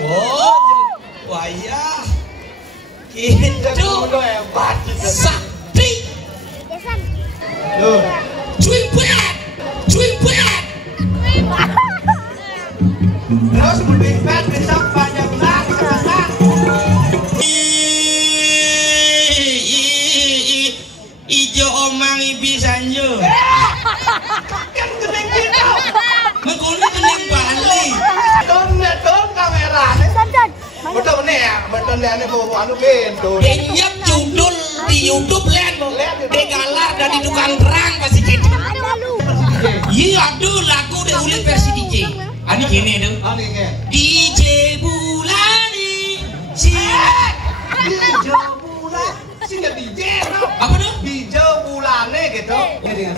Oh, wayah. Itu hebat. sakti. Loh, Cuy berat. terus mendingkat besok panjang lah kesana. Ijo omang ibisanjo. Kan gening gitu. Mengkono kening Bali. Ton kamera. Betul nih ya, betul liane bawa anu gitu. Denyap judul di YouTube lihat degalar dan di tukang perang pasti gitu. Iya aduh lagu deh ulit versi DJ. Ani gini tuh. Ani ke. DJ Bulani siap. DJ bulan. Sing DJ no. Apa tuh? DJ bulane gitu.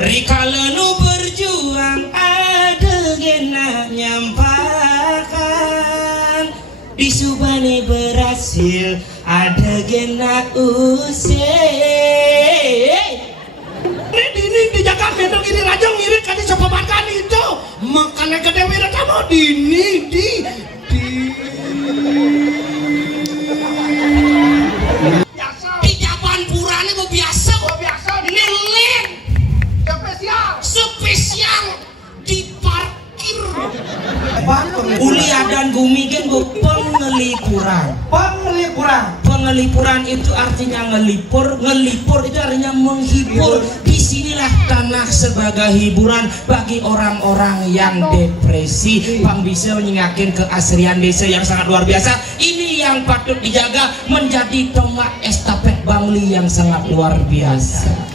Rikalenu berjuang ada gena nyampakan di Subane berhasil ada gena usai. Ini di Jakarta itu gini raja ngirit kan di sopabakan itu. Makanya gede wira kamu di Di Japan Purane mau biasa kok Nilin spesial di parkir. Uli adan gumigen go pengelipuran itu artinya ngelipur itu artinya menghibur. Disinilah tanah sebagai hiburan bagi orang-orang yang depresi. Bang bisa mengingatkan keasrian desa yang sangat luar biasa. Ini yang patut dijaga menjadi tomak estafet Bangli yang sangat luar biasa.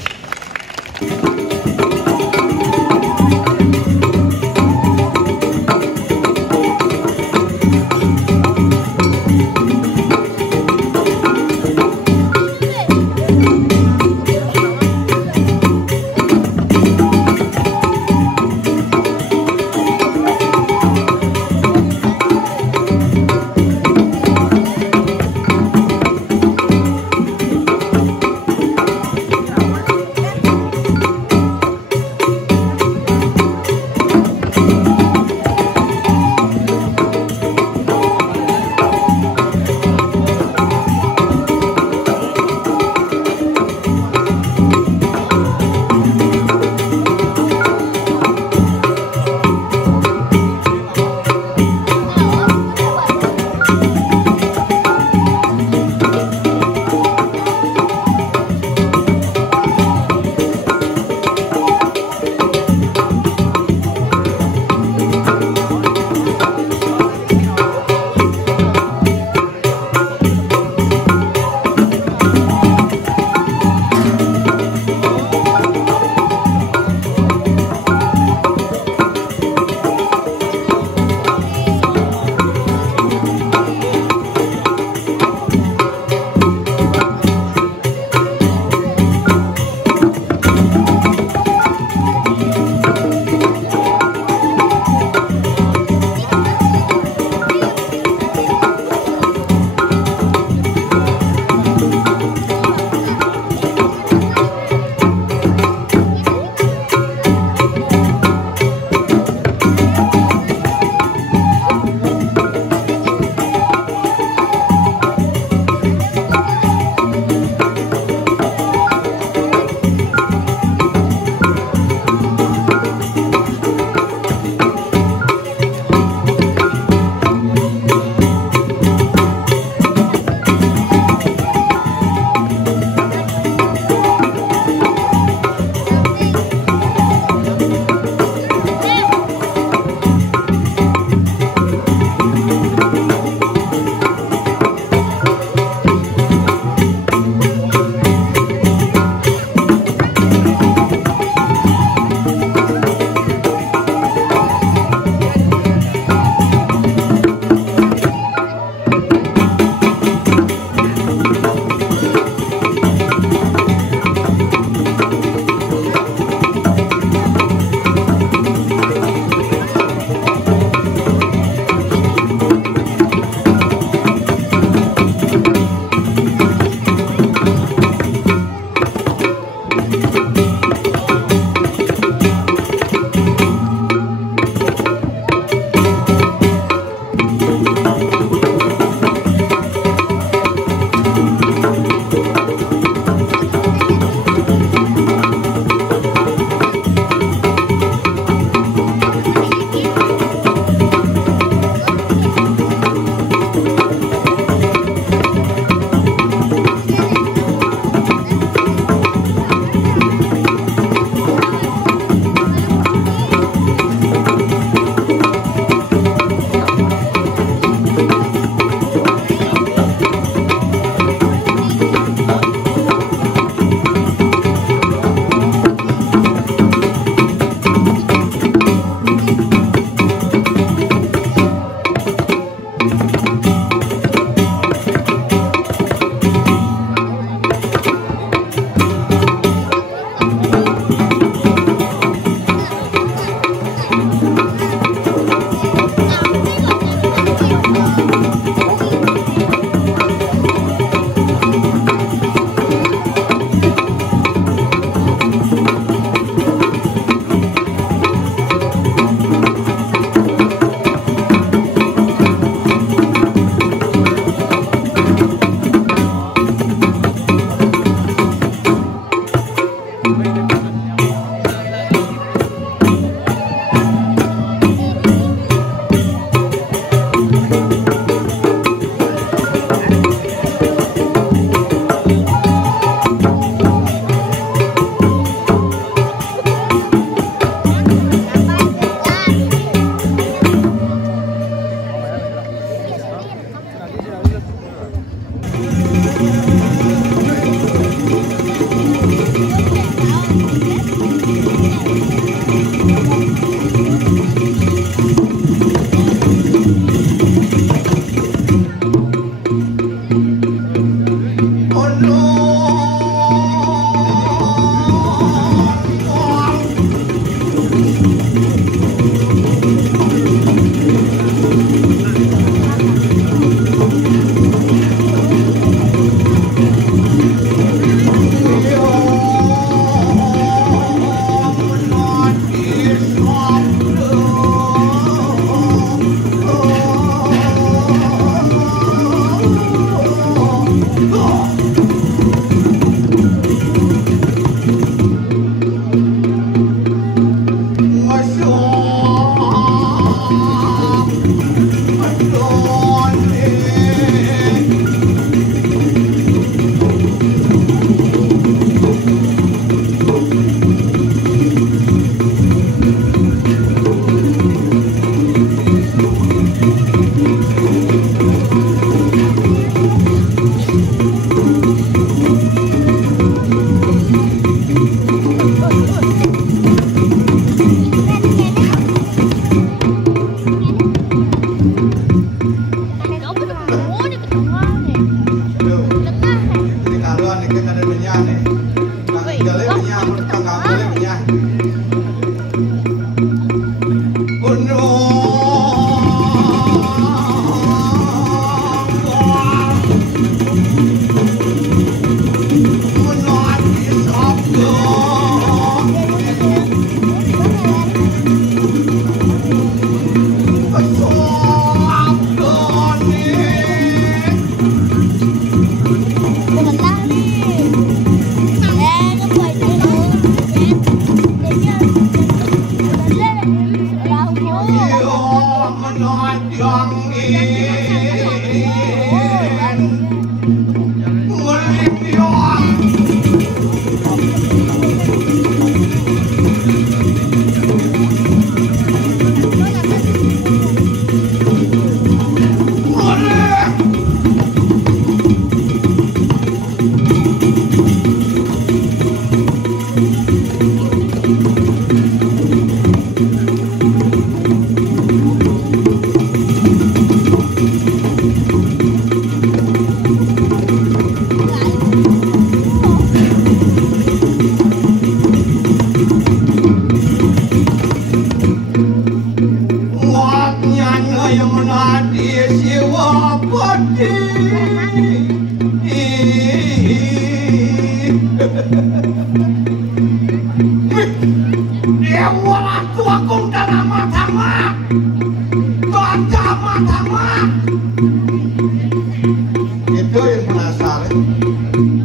Itu yang penasaran,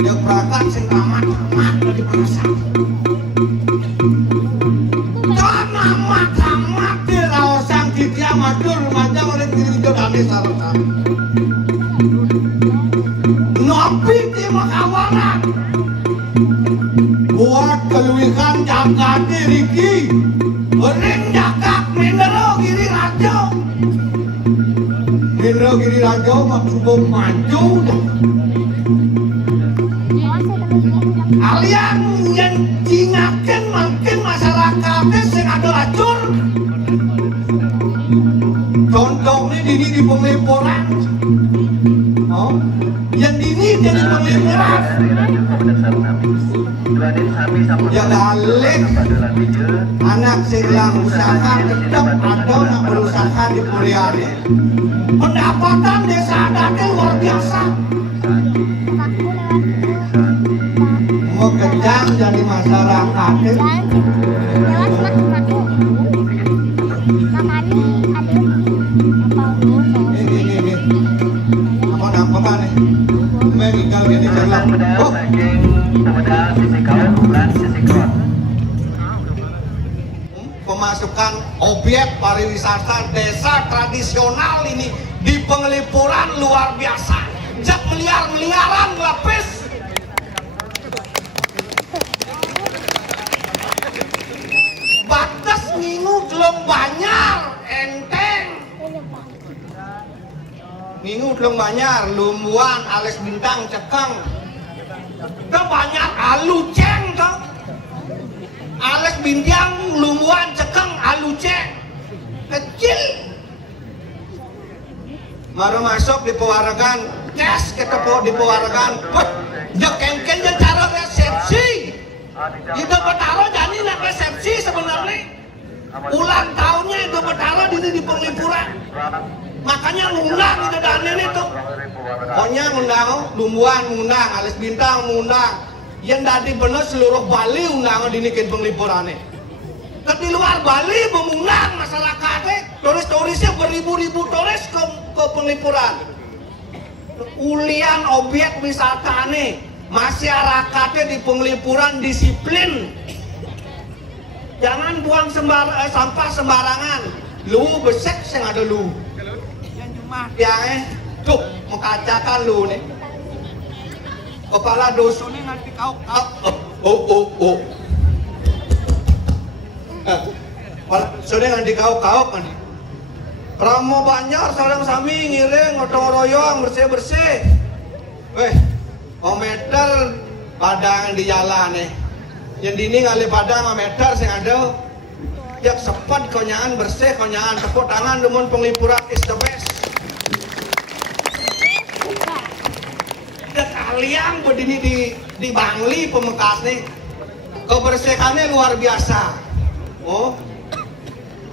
yang berangkat sing tamat-tamat dari penasaran. Tamat-tamat di raosang di tiamatur macam oleh diri jodani saratan. Nopi di makawaran, buat keluikan jaga diriki, bering jaga Mindero Giri Rajo. Mindero Giri Rajo maksudnya maju dah. Alian yang jingakan makin masyarakatnya sing ada acur. Contohnya dini di penglipuran. Oh, yang dini jadi penglipuran. Ya balik anak segala usaha tetap ada nak berusaha di Puriari. Pendapatan desa adatnya luar biasa. Mau kejang jadi masyarakat. Ini apa nih? Mengikat ini jalan. Oh. Pemasukan objek pariwisata desa tradisional ini di Penglipuran luar biasa. Jak miliaran lapis. Batas ngingu belum banyak enteng. Ngingu belum banyak lumbuan alis bintang cekang. Itu banyak aluceng tuh. Alis bintang lumbuan cekang aluceng kecil. Baru masuk di pewaragan kes kita di pewaragan. Jekengken yang cara resepsi. Itu betaro jadi nak resepsi sebenarnya. Ulang tahunnya itu betaro di Penglipuran. Makanya ngundang itu danen itu. Pokoknya ngundang lumbuan ngundang, alis bintang ngundang. Yang tadi bener seluruh Bali undang dinikin Penglipuran. Tapi luar Bali mengundang masyarakatnya, turis-turisnya beribu-ribu turis ke Penglipuran. Ulian objek wisata nih, masyarakatnya di Penglipuran disiplin. Jangan buang sampah sembarangan. Lu besek sing ada lu. Yang cuma dia tuh mengkacakan lu nih. Kepala dusun ini nanti kau sudah nanti kau kan. Ramo Banjar sarang sami ngiring gotong royong bersih. Weh, meter padang di jalan nih. Yang dini ngali padang meter sing ada. Jak sepat konyangan bersih, konyangan tepuk tangan demun Penglipuran is the best. Kalian berdiri di Bangli Pemekasan nih, kebersihannya luar biasa. Oh,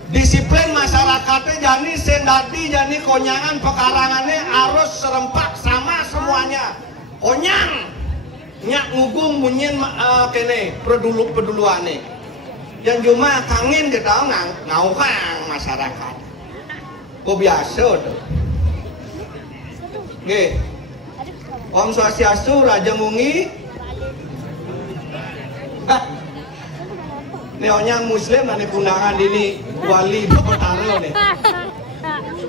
disiplin masyarakatnya jani sendati jani konyangan pekarangannya arus serempak sama semuanya. Konyang nyak ngugung bunyin kene peduluane. Yang cuma kangen kita ngaukang masyarakat. Kok biasa tuh. Nggih. Om Swastiastu, Raja Mungi. Neonya Muslim dan kundangan ini wali Betaro nih.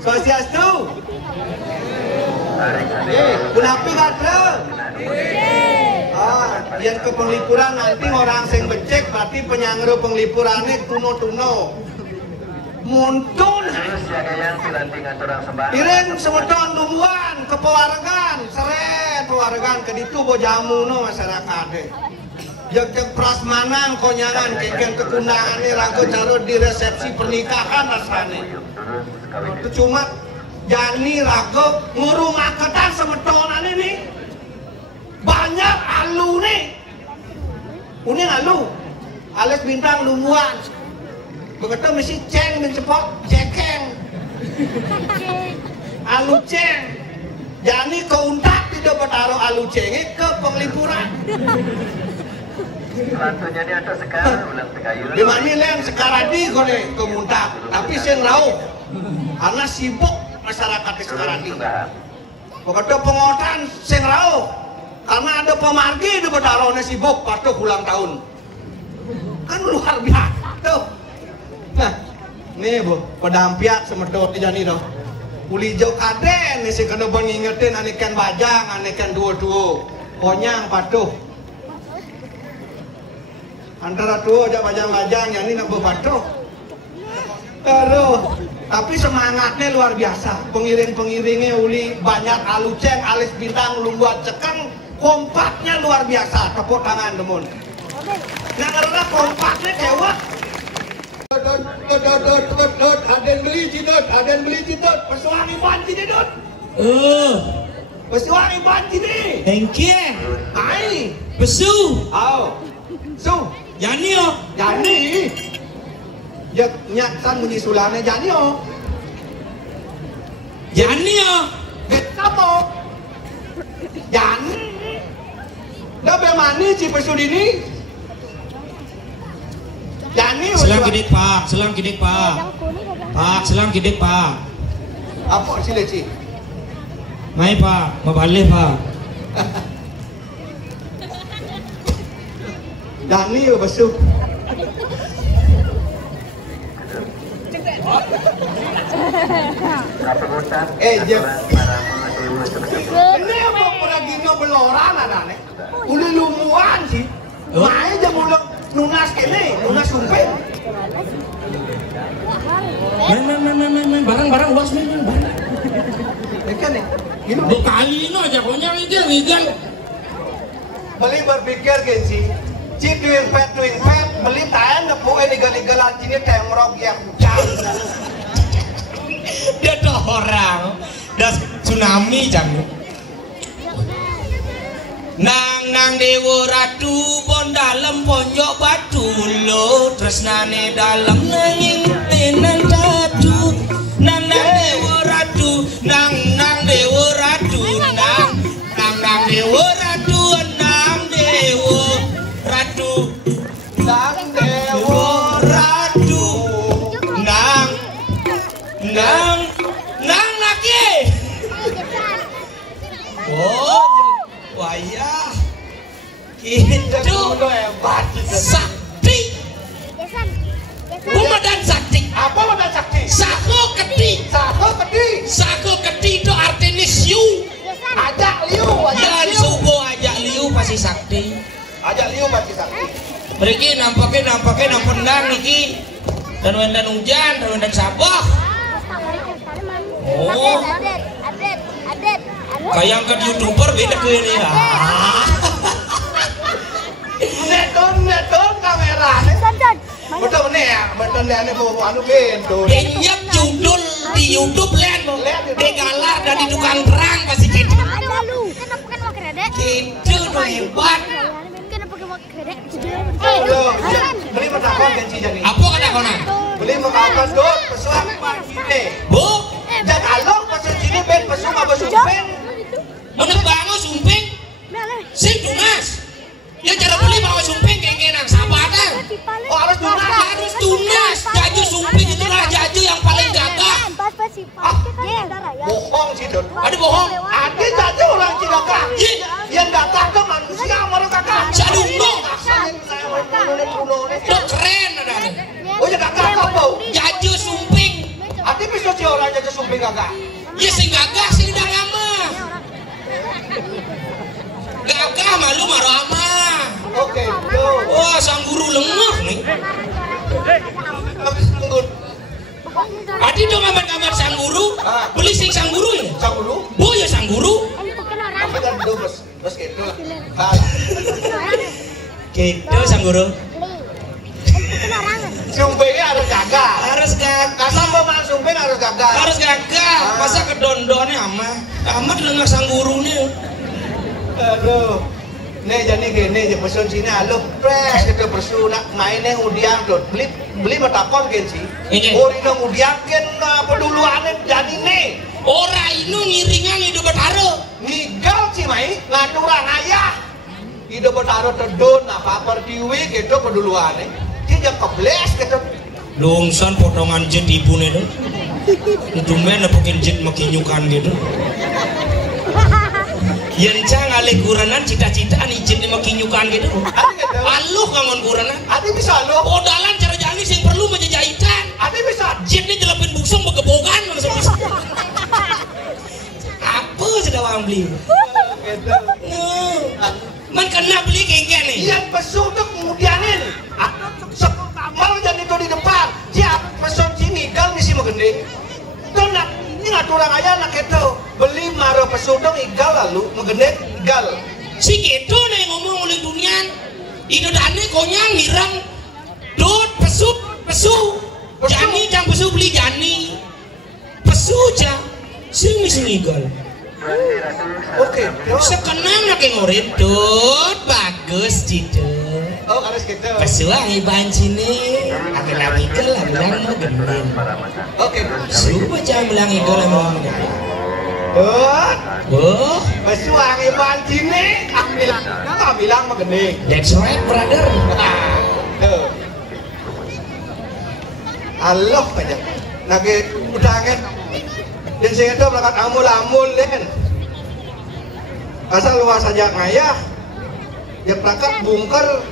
Swastiastu. Kunapi katra. Yang ke penglipuran nanti orang sing becek berarti penyangro penglipurannya tuno-tuno. Muntun. Iren semeton lumuan ke pewaregan, seret pewaregan ke ditu bojamu no masyarakat deh. Jak prasmanan konyangan keken kekundangan ini ragu caro di resepsi pernikahan rasanya. Itu cuma jani ragu ngurumaketan semetonan ini banyak alu nih. Uning alu, alis bintang lumuan. Begitu mesti ceng mencepok cekeng. Alu ceng. Jani keuntak tidak bertaruh alu cengnya ke penglipuran. Lantunya ini ada sekarang ulang tegayun. Di mana yang sekarang di kone kemuntak, tapi sen rauh. Karena sibuk masyarakat di sekarang di. Begitu pengotan sen rauh. Karena ada pemargi di bertaruhnya sibuk patuh ulang tahun. Kan luar biasa tuh. Nah, nih bu, pedampiak semedot di jani doh. Uli jauh kaden nih sih kena ngingetin anikan bajang, anikan dua-dua. Konyang patuh. Antara tuh aja bajang-bajang yang ini nak berpatuh. Aduh, tapi semangatnya luar biasa. Pengiring-pengiringnya uli banyak aluceng, alis bintang, lumbuat cekang. Kompaknya luar biasa. Tepuk tangan demun. Nah karena kompaknya cewek. Aden beli cidot, aden beli cidot. Pesuangi banci cidot. Pesuangi banci nih. Engke. Ai. Besu. Au. Su. Jani yo. Jani. Ya nyaksan bunyi sulane Jani yo. Jani yo. Kamu. Jani. Dah bemani ci pesu dini. Jani. Selang gede pak, selang gede pak. Pak, selang gede pak. Apa sih leci? Mai pak, mabalik pak. Jani yo besu. Jeff. Ini apa pernah gino beloran ada nih? Uli lumuan sih. Mai aja mulut nunas kene, nunas sumpah. Main, barang luas main. Ikan nih. Gino Dua kali ini aja konyang ijal. Beli berpikir gensi. Ci tuing pet, beli tayan nepu ini gali-galan sini temrok yang jauh. Dia tuh orang, das tsunami jam. Nang dewa ratu pon dalam ponjok batu lo tresnane dalam nanging tenan tatu. Nang dewa ratu, nang dewa ratu, nang dewa ratu, nang dewa ratu, Nang dewa ratu, nang lagi. Oh, wayah itu hebat. sakti. Umadan sakti. Apa wadah sakti? Sako keti. Sako keti itu artinya siu. Ajak liu, Jangan subuh ajak liu pasti sakti. Ajak liu pasti sakti. Mereka nampaknya nampendang niki. Dan wendan hujan, dan wendan sabah. Oh, kayak ke YouTuber beda ke ini ya. Neton kamera. Betul nih ya, betul nih ini bawa anu bento. Denyap judul di YouTube lihat, degalar dan di tukang perang pasti gitu. Gitu tuh hebat. Beli menakon genci jadi. Apa kata kona? Beli menakon dot pesuang pangkite. Bu, Jak along pesu sini ben pesu apa sumpeng. mana bangun sumping? Si tunas. Ya cara beli bawa sumping kayak nang sabatan. Oh harus tunas. Harus tunas. Jaju sumping itulah jaju yang paling gagah. Bohong sih dot. Ada bohong. Ada jaju orang Cigagah. Yang gagah ke manusia sama gagah. Sadunggo. Itu Itu keren ada nih. Oh ya gagah kau bau. Jaju sumping. Ati bisa si orang jaju sumping gagah. Ya sing gagah sing darama. Gagah malu marama. Oke, tuh. Wah, sang guru lengah nih. Habis nunggu. Adi dong gambar-gambar sang guru. Beli sing sang guru ya. Sang guru. Oh ya sang guru. Apa kan itu bos gitu lah. Gitu sang guru. Sumpahnya harus gagah. Harus gagah. Kasar pemain sumpah harus gagah. Harus gagah. Masa kedondonnya amat lengah sang guru nih. Aduh. Nih jadi gini, pesun sini halo pres itu persu nak mainnya udian tuh beli matakon kan sih. Ori nang udian kan peduluannya jadi nih. Ora inu ngiringan hidup betaro. Ngigal sih mai ngaturang ayah. Hidup betaro tedon apa pertiwi gitu peduluannya. Dia kebles gitu. Dongsan potongan jet ibu nih tuh. Itu mana pakai jet makinyukan gitu. Yang cang alih kuranan cita-citaan izin lima kinyukan gitu. Aluh kangen kuranan. Adi bisa aluh. Odalan cara jangis yang perlu menjajahitan. Adi bisa. Jetnya jelapin buksong begebogan langsung bisa. Apa sudah orang beli? Man kena beli kengken nih. Yang pesu tuh kemudianin. Sepambal jadi itu di depan. Siap pesun sini gal misi menggende. Tuh nak ini ngaturang ayah nak itu. Beli maro pesudong igal lalu mengenek igal. Si gitu nih ngomong oleh dunia. Itu dane konyang nirang. Dot pesu. Jani jang pesu beli jani. Pesu jang. Sing misi igal. Oke. Sekenang nak ngorin dot bagus gitu. Oh harus gitu. Pesu angi banci nih. Akan lagi igal lah bilang mau gendeng. Oke. Sumpah jangan bilang igal mau gendeng. Oh, pesu angin banci nih. Aku bilang, nggak bilang mengenek. That's right, brother. Allah aja. Lagi udah kan. Dan saya itu berangkat amul kan. Asal luas saja ngayah. Ya berangkat bungker.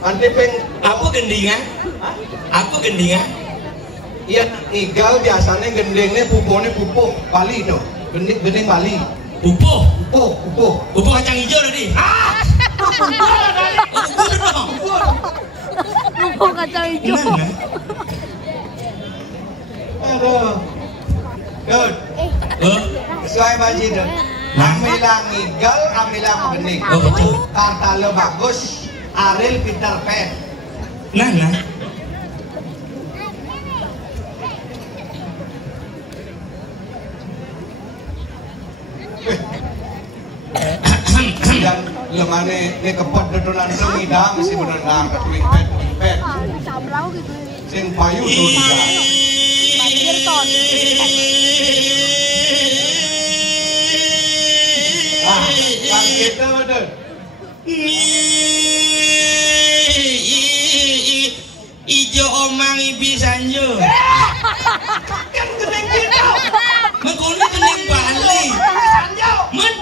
Nanti peng. Apa gendingan? Apa gendingan? Iya, igal biasanya gendengnya pupuh Bali itu. Gending Bali. Pupuh Kacang hijau tadi. Pupuh kacang hijau. Aduh. Dud. Sesuai baji dud. Amilang igal, amilang gending. Oh betul. Kartalo bagus, Ariel Peter Pan. Nah. Dan lemane ini kepot duduk langsung idang mesti berenang ketuing pet. Cablau gitu. Sing payu duduk. Banjir ton. Kan kita betul. Ijo omang ibisanjo. Kan gending kita. Mengkoni gending Bali. Sanjo. Men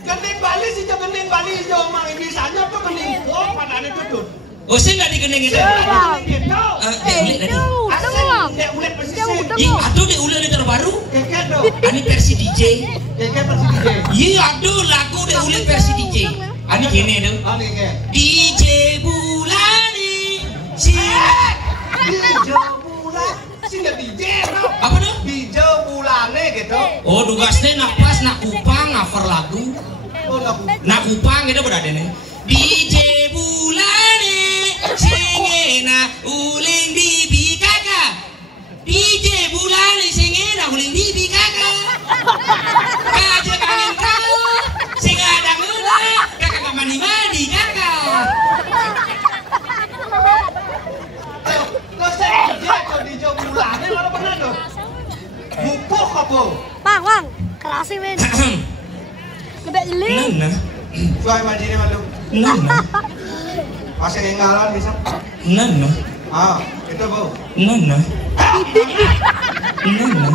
Gending Bali sih gending Bali hijau mang ini saja tuh gending. Oh padane tutut. oh sih nggak digending itu. Gitu. Ulit tadi. Asal dia ulet pesisir. Ih, aduh di ulit terbaru. Keket dong. Ani versi DJ. Keket pesisir. Iya, aduh lagu di ulit versi DJ. Ani gini tuh. Ani ke. DJ Bulani. Si Hijau bulan. Sih nggak DJ no. apa tuh? Hijau bulane gitu. Oh, tugasnya nak pas nak kupang cover lagu. Oh lagu. Nak kupang gitu berada nih. DJ Bulani. Singena uling bibi kakak. DJ Bulani singena uling bibi kakak. Kaje kangen kau. Sing ada mula. Kakak gak mandi kakak. Terus saya kerja di hijau bulane mana benar tuh? Bukuh apa? Bang, kerasin men. Gede jeli. Nana. Suai majine malu. Nana. Masih inggalan bisa. Nana. Itu bu. Nana. Nana.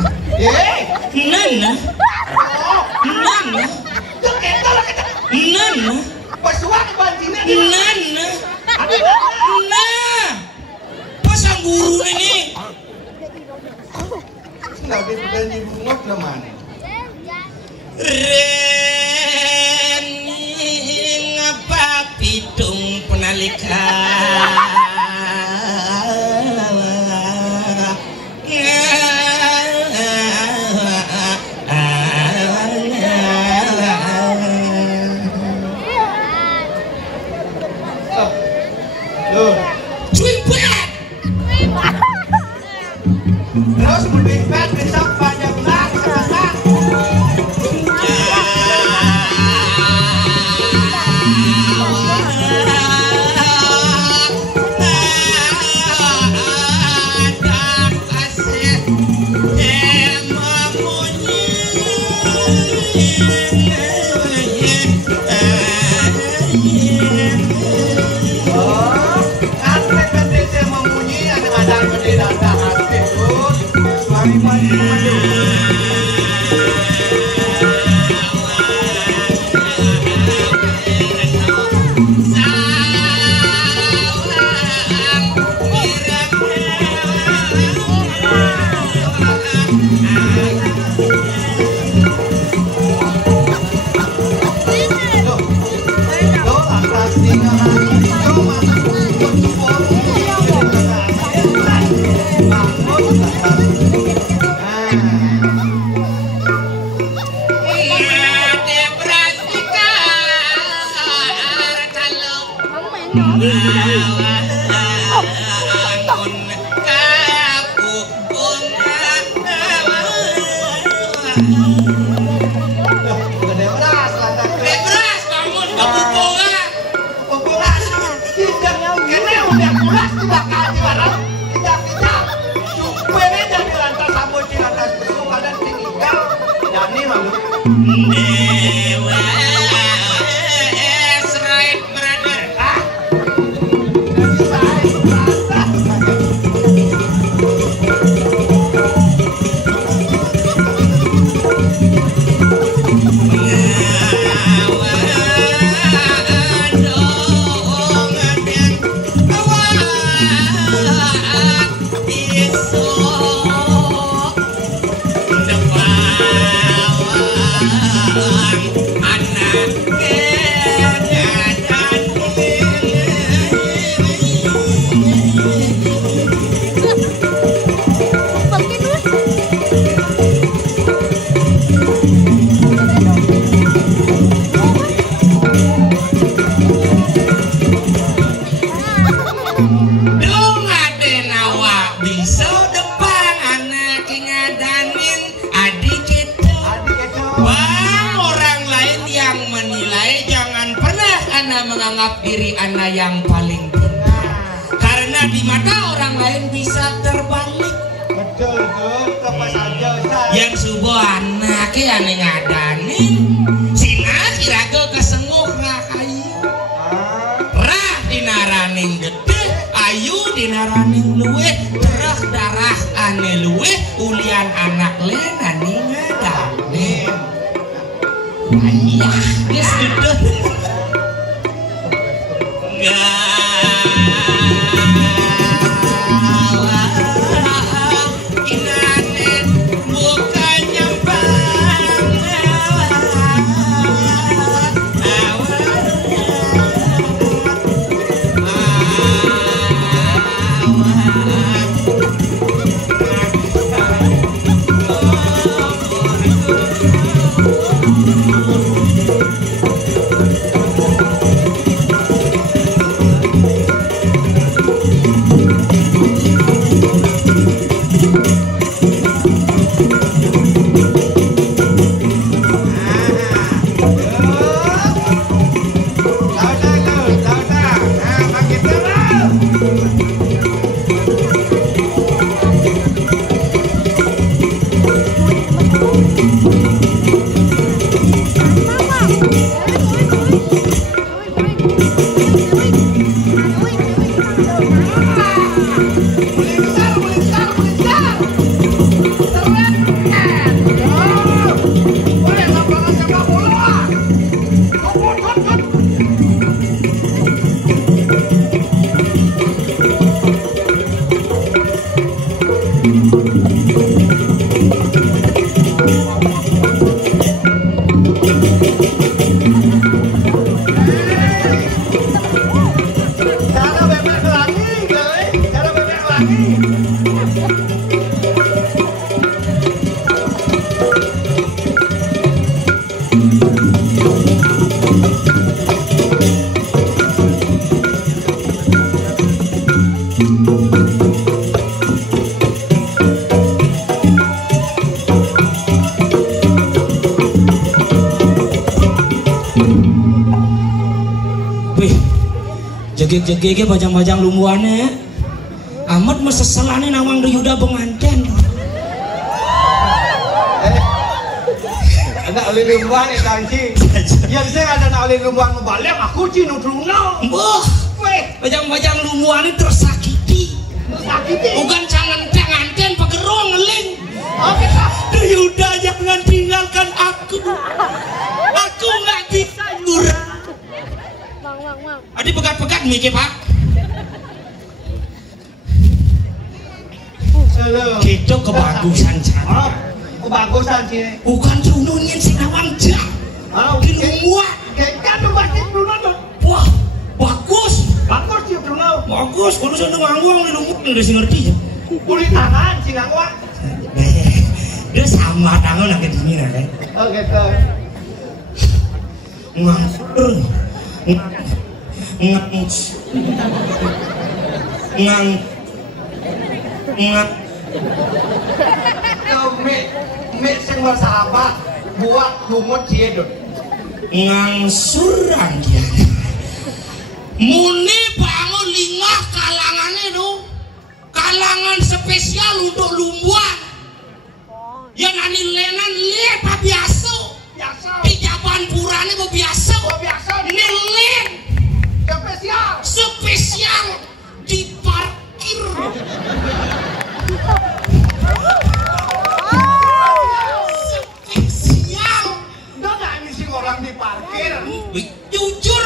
Nana. Nana. Itu kita lah kita. Nana. Pesuak banjirnya. Nana. Nah. Pasang guru ini. Enggak dibukannya bungok leman. Rening apa pitung penalika Terus mendingkat besok panjang lah sebentar. menganggap diri Anda yang paling benar, karena di mata orang lain bisa terbalik. Betul tuh, apa saja yang subuh anak ya ngadani cina kiraga kesenguh rahayu rah dinaraning gede ayu dinaraning luwe terah darah ane luwe ulian anak lena ning ngadani ayah geus gedeh jegek bajang-bajang lumbuane amat meseselane nawang de yuda penganten ada oleh lumbuan itu anjing yang saya ada oleh lumbuan membalik aku cinu truno bajang-bajang lumbuane tersakiti bukan cangan-canganten pagerong ngeling oke kak de yuda jangan tinggalkan aku nggak bisa yura Mang. adi pegat-pegat mikir pak gitu kebagusan cara kebagusan sih bukan trununnya si nawang jah di lumbuan kan tuh pasti truno tuh wah bagus sih truno bagus kudu sana ngangguang di lumbuan udah sih ngerti ya kulit tangan sih ngangwa dia sama tangan lagi dingin ya oh gitu ngang mi sing bersahabat buat lumut ciedut ngangsurang dia muni bangun lingah kalangannya tuh kalangan spesial untuk lumbuan yang ani lenan lihat biasa di jaban purane biasa nilen spesial di parkir spesial udah ini sih orang di parkir jujur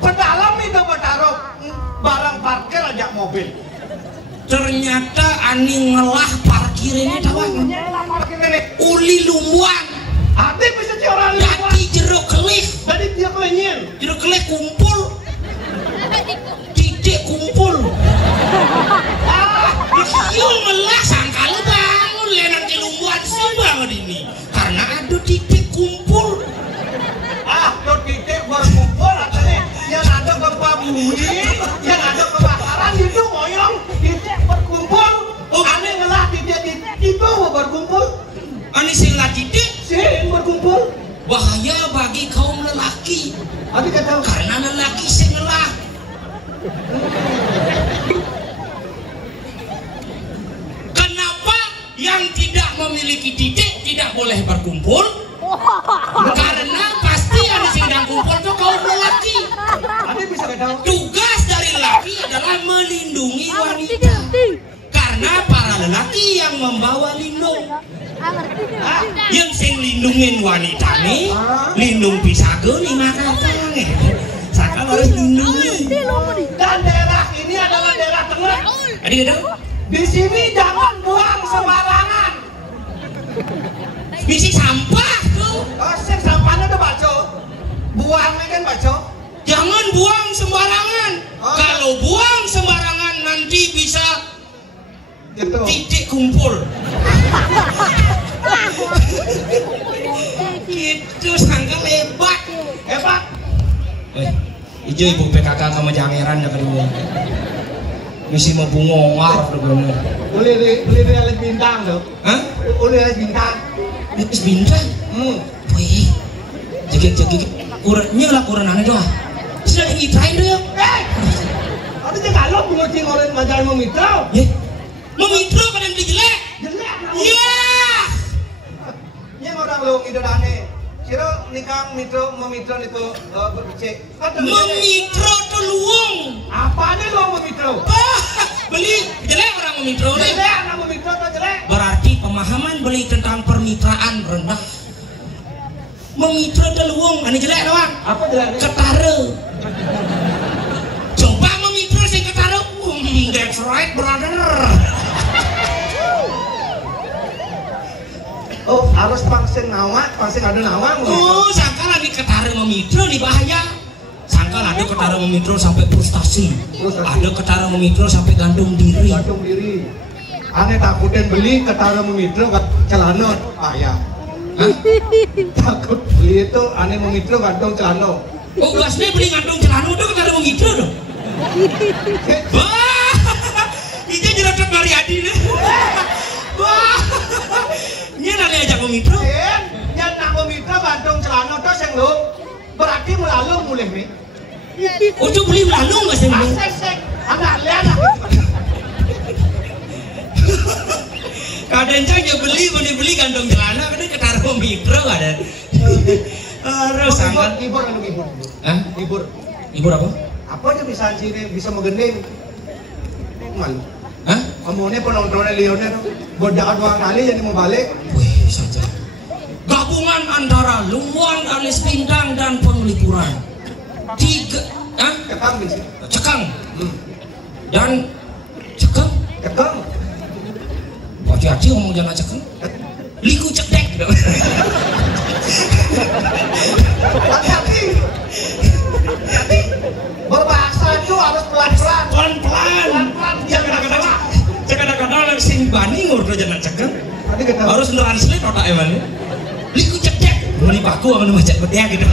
pedalam itu bertaruh barang parkir aja mobil ternyata ani ngelah parkir ini tawang parkir ini uli lumbuan hati bisa si orang jadi jeruk kelih jadi dia kelenyin jeruk kelih kumpul titik kumpul yuk melah sangka lu bangun lenan ke lumbuan sih banget ini karena ada titik kumpul tuh titik berkumpul nih yang ada gempa bumi yang ada kebakaran itu moyong titik berkumpul aneh ngelah titik itu berkumpul ani sila titik sih berkumpul bahaya bagi kaum lelaki tapi kata karena lelaki sing ngelah kenapa yang tidak memiliki titik tidak boleh berkumpul karena pasti ada sedang kumpul tuh kaum lelaki tapi bisa kata tugas dari lelaki adalah melindungi wanita karena para lelaki yang membawa lindung yang sing lindungin wanita nih lindung pisago nih maka sakal harus lindungi dan daerah ini adalah daerah tengah adik di sini jangan buang sembarangan misi sampah tuh sing sampahnya udah baco buangnya kan baco jangan buang sembarangan kalau buang sembarangan nanti bisa gitu titik kumpul gitu sangka hebat hijau ibu PKK sama jangeran ya kedua misi mau bungowar begini beli alat bintang tuh hah? beli alat bintang itu bintang wih jegek kurangnya lah kurang aneh doang sudah ngitrain deh ada jangan lo mengucing orang majalah memitra mau mitro kan yang jelek iya yang orang lo itu aneh kira nikah memitra itu bercek memitro tuh luung apanya lo memitra beli jelek orang memitro nih jelek anak memitra atau jelek berarti pemahaman beli tentang permitraan rendah memitra tuh luung aneh jelek doang apa jelek ketara coba memitra sih ketara that's right brother oh harus pangsen nawak pangsen ada nawang sangka lagi ketara memitro nih bahaya sangka ada ketara memitro sampai frustasi ada ketara memitro sampai gantung diri aneh takutin beli ketara memitro celana ayah takut beli itu aneh memitro gantung celana oh gasnya beli gantung celana itu ketara memitro dong wah itu jerotok Mariadi nih wah ini nanti ajak memitro yang nak memitro gantung celana itu yang lu berarti melalui mulai nih Udah beli lalu nggak sih? Sek, anak lihat. Kadang aja beli gandong celana, kadang ketaruh mikro ada. Harus sangat. Ibur. Hah? Ibur apa? Apa aja bisa sini bisa menggending. Malu. Hah? Kamunya penontonnya Lionel, godaan dua kali jadi mau balik. Wih, saja. Gabungan antara Lungguan, Alis Pindang dan Penglipuran. Ketang bisa. Cekang. Dan Cekang. Ketang. Hati-hati ngomong jangan Cekang. Liku cekdek. Hati-hati. Berbahasa itu harus pelan-pelan. Pelan-pelan. Kadang-kadang sing bani ngurus jangan Cekang. Harus translate otak emang. Liku cekdek. Menipaku akan macet bedek gitu.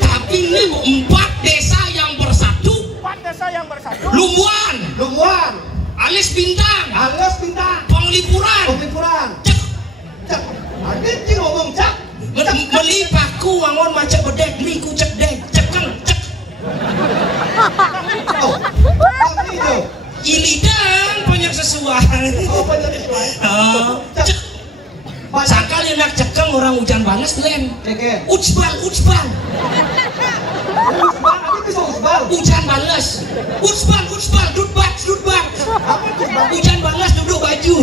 Tapi ini 4 desa yang bersatu. Lungguan, Alis Bintang, Penglipuran. Cek. Ada cing ngomong cek. Melipaku wangon macet bedek. Liku cekdek. Cekeng cek. Oh, itu. Ilidang banyak sesuai. Oh, banyak sesuai. Cek. Sakal nak cekeng orang hujan balas len. Cek. Utsbal. Usbal, ada bisa usbal. Hujan balas. Utsbal. Dudbat. Apa itu usbal? Hujan balas duduk baju.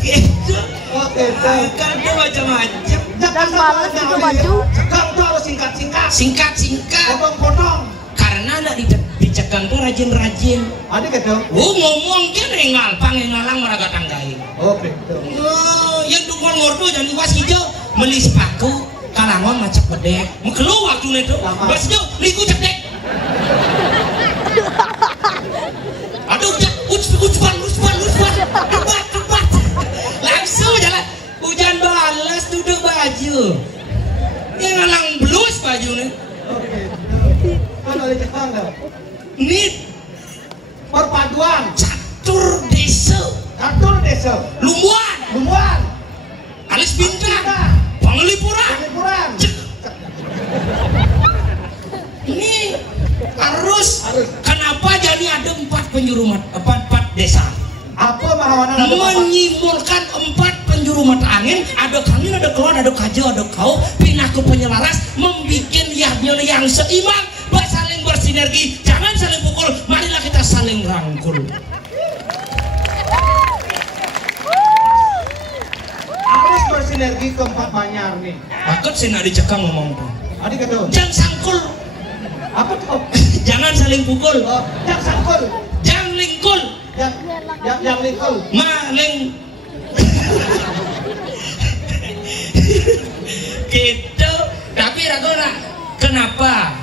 Gitu. Oke, cek. Kan dia macam-macam. Dan balas duduk baju. Cekang tuh harus singkat-singkat. Singkat. Potong-potong. Karena nak dicekang tuh rajin-rajin. Ada gitu. Ngomong kan pangengalang meraga tanggain. Oh, gitu. Yang dukung ngordo jangan luas hijau. Melis paku kalangon macet bedek. Mekelu waktu itu. Bas hijau liku cekdek. Aduh, utsbal. Dudbat. Langsung jalan. Hujan balas duduk baju. Yang ngalang blus baju nih. Oke. Kan ada cekang enggak? Nit Perpaduan. catur desa. Lungguan. Alis Bintang. Penglipuran. Cek. Ini harus. Kenapa jadi ada 4 desa? Apa mahawana Menyimpulkan 4 penjuru mata angin. Ada kangin, ada keluar, ada kajo, ada kau. Pindah ke penyelaras. Membikin yang seimbang. Saling bersinergi. Jangan saling pukul. Marilah kita saling rangkul. harus bersinergi ke 4 Manyar nih. Takut sih nak dicekang ngomong tuh. Adik kata. Jangan sangkul. Apa tuh? Jangan saling pukul. Oh, jangan sangkul. Jangan lingkul. Yang lingkul. Maling. Gitu. Tapi Ragona, kenapa?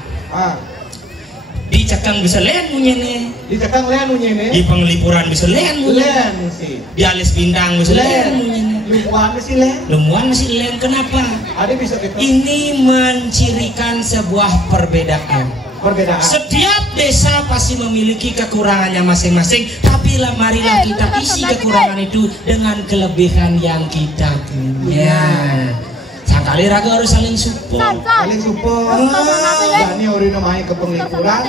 Dicekang bisa len munyene. Dicekang len munyene. Di Penglipuran bisa len munyene. Len sih. Di Alis Bintang bisa len munyene. Lungguan sih len. Lungguan sih len. Kenapa? Adik bisa gitu. Ini mencirikan sebuah perbedaan. Setiap desa pasti memiliki kekurangannya masing-masing, tapi marilah kita isi kekurangan itu dengan kelebihan yang kita punya. Sakali raga harus saling support. Saling support. Dani orino main ke Penglipuran.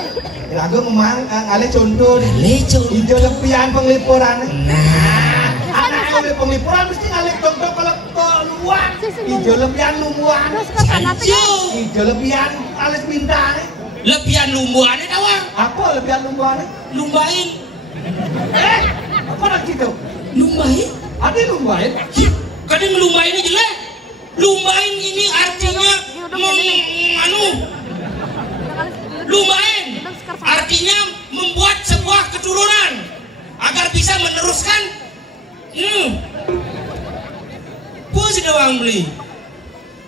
Raga memang ale contoh. Hijau lepian Penglipuran. Nah, anak oleh Penglipuran mesti ale contoh kalau keluar. Hijau lepian Lungguan. Hijau lepian Alis Bintang. lebihan lumbuannya tawang. Apa lebihan lumbuannya? Lumbain. Apa lagi tuh? Lumbain? Ada lumbain? Kadang lumbain ini jelek. Lumbain ini artinya lumbain artinya membuat sebuah keturunan agar bisa meneruskan. Puas doang beli.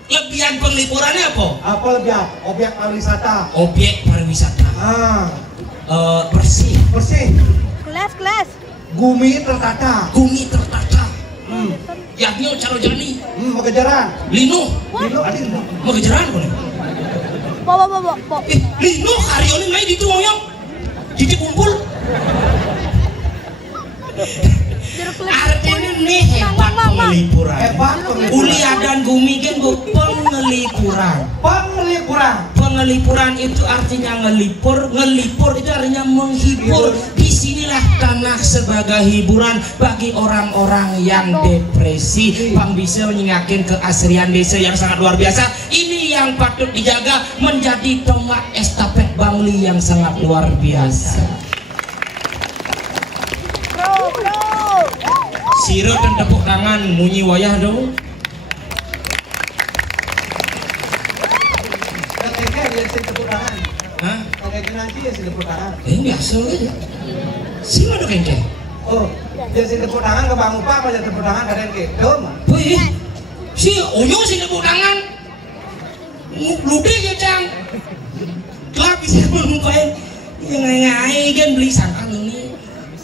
Lebihan Penglipurannya apa? Apa lebihan? Objek pariwisata. Objek pariwisata. Bersih. Bersih. Kelas. Gumi tertata. Gumi tertata. Yaknya caro jani. Mengejaran. Lino. Lino ada. Mengejaran apa nih? Bo. Lino karyonin naik di tuyong. Titik kumpul. Artinya nih hebat pengelipuran. Hebat pengelipuran. Uli adan gumigen bu pengelipuran. Pengelipuran. Pengelipuran itu artinya ngelipur, ngelipur itu artinya menghibur. Disinilah tanah sebagai hiburan bagi orang-orang yang depresi. Bang bisa menyingakin keasrian desa yang sangat luar biasa. Ini yang patut dijaga menjadi tonggak estafet Bangli yang sangat luar biasa. Bro. Siro dan tepuk tangan munyi wayah dong. Yang sih tepuk tangan. Hah? Kayak nanti yang sih tepuk tangan. Biasa aja. Sih ada kengke. Oh, yang sih tepuk tangan ke Bang Upa apa yang tepuk tangan ke Denke? Dom. Wih, si Onyo sih tepuk tangan. Lude ya cang. Kelap bisa menumpain. Yang ngai kan beli sangkal ini.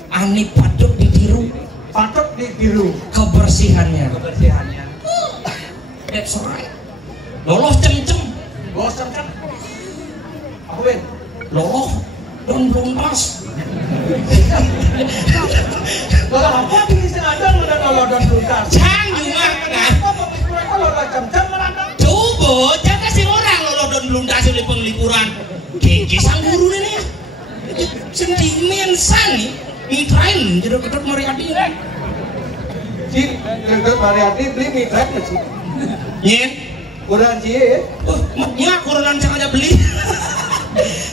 Ani patut ditiru. Patut ditiru Kebersihannya. kebersihannya. That's right. Loloh cem-cem. Bosan kan? Aku Ben. Loloh dan beluntas. Kalau apa di sengaja dan tuntas. Cang juga kan. Kalau macam-macam merata. Coba jangan kasih orang loloh dan beluntas oleh penglipuran. Kiki sang guru ini ya. Sentimen sani. Mitrain jadi ketep Mariati. Cik, untuk Mariati beli mitret sih. Nyen. Kurang cie. Oh, maknya kurangan cang aja beli.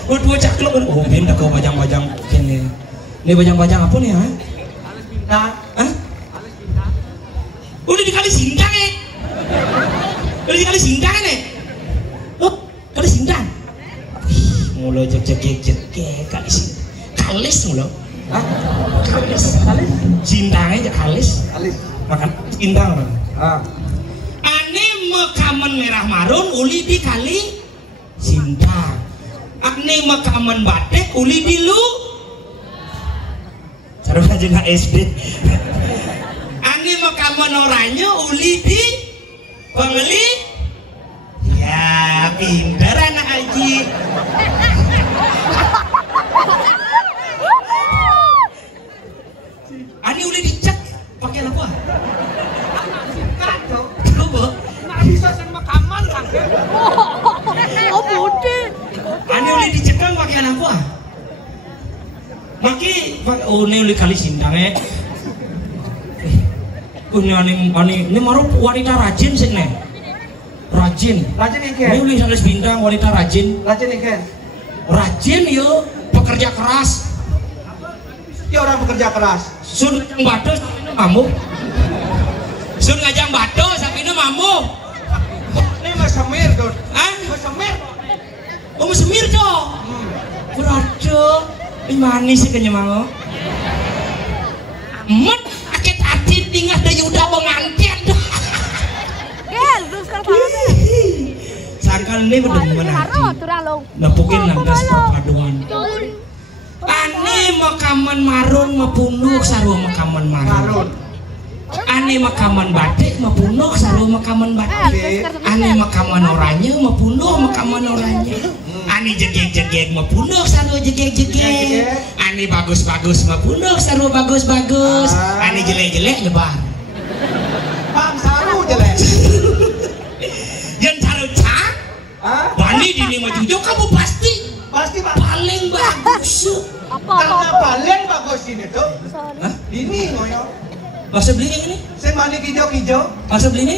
Dua caklok kan. Oh, pindah ke bajang-bajang ini. Ini bajang-bajang apa nih ha? Nah, Hah? Udah dikali sindang ya? Udah dikali sindang ya? Oh, kali sindang? Mulu jek-jek kali sindang. Kalis mulu. Hah? Kalis. Sindangnya aja kalis. alis. Makan sindang kan? Ah. Ane mekaman merah marun uli di kali sindang. Ane mekaman batek uli di lu. Sarung aja nggak SD. Ane mekaman oranye uli di pengeli. Ya pintar anak Haji. Ane uli dicek pakai apa? Kacau. Coba. Nggak bisa sama kaman kan? Oh, budi. Ane uli dicekang pakai apa? Maki, oh ini uli kali sindangnya. Ini maruh wanita rajin sih nih. Rajin. Rajin Ini ikan. uli salis bintang wanita rajin. Rajin ikan. Rajin yo, pekerja keras. Dia orang pekerja keras. Sun ngajang batu sampai mamu. Sun ngajang batu sampai mamu. Ini Mas Semir, Dod. Hah? Mas Semir. Oh semir cok. Beraduh. Ini manis sih kayaknya mau. Amat akit hati tinggal dari udah pengantin. Gel, terus sekarang Sangkal ini bener-bener hati. turalong. Nepukin landas perpaduan. Ane makaman marun mapunduk sarua makaman marun. Ane makaman batik mapunduk sarua makaman batik. Ane makaman oranye mapunduk makaman oranye. Ane jegek-jegek mapunduk sarua jegek-jegek. Ane bagus-bagus mapunduk sarua bagus-bagus. Ane jelek-jelek nyebar. Bang Saru jelek. Yang taruh cak, Hah? Bani dini maju kamu pasti Pasti Pak. paling bagus. Karena paling bagus ini tuh. Hah? Ini ngoyo. Masa beli yang ini? Saya mandi hijau-hijau. Masa beli ini?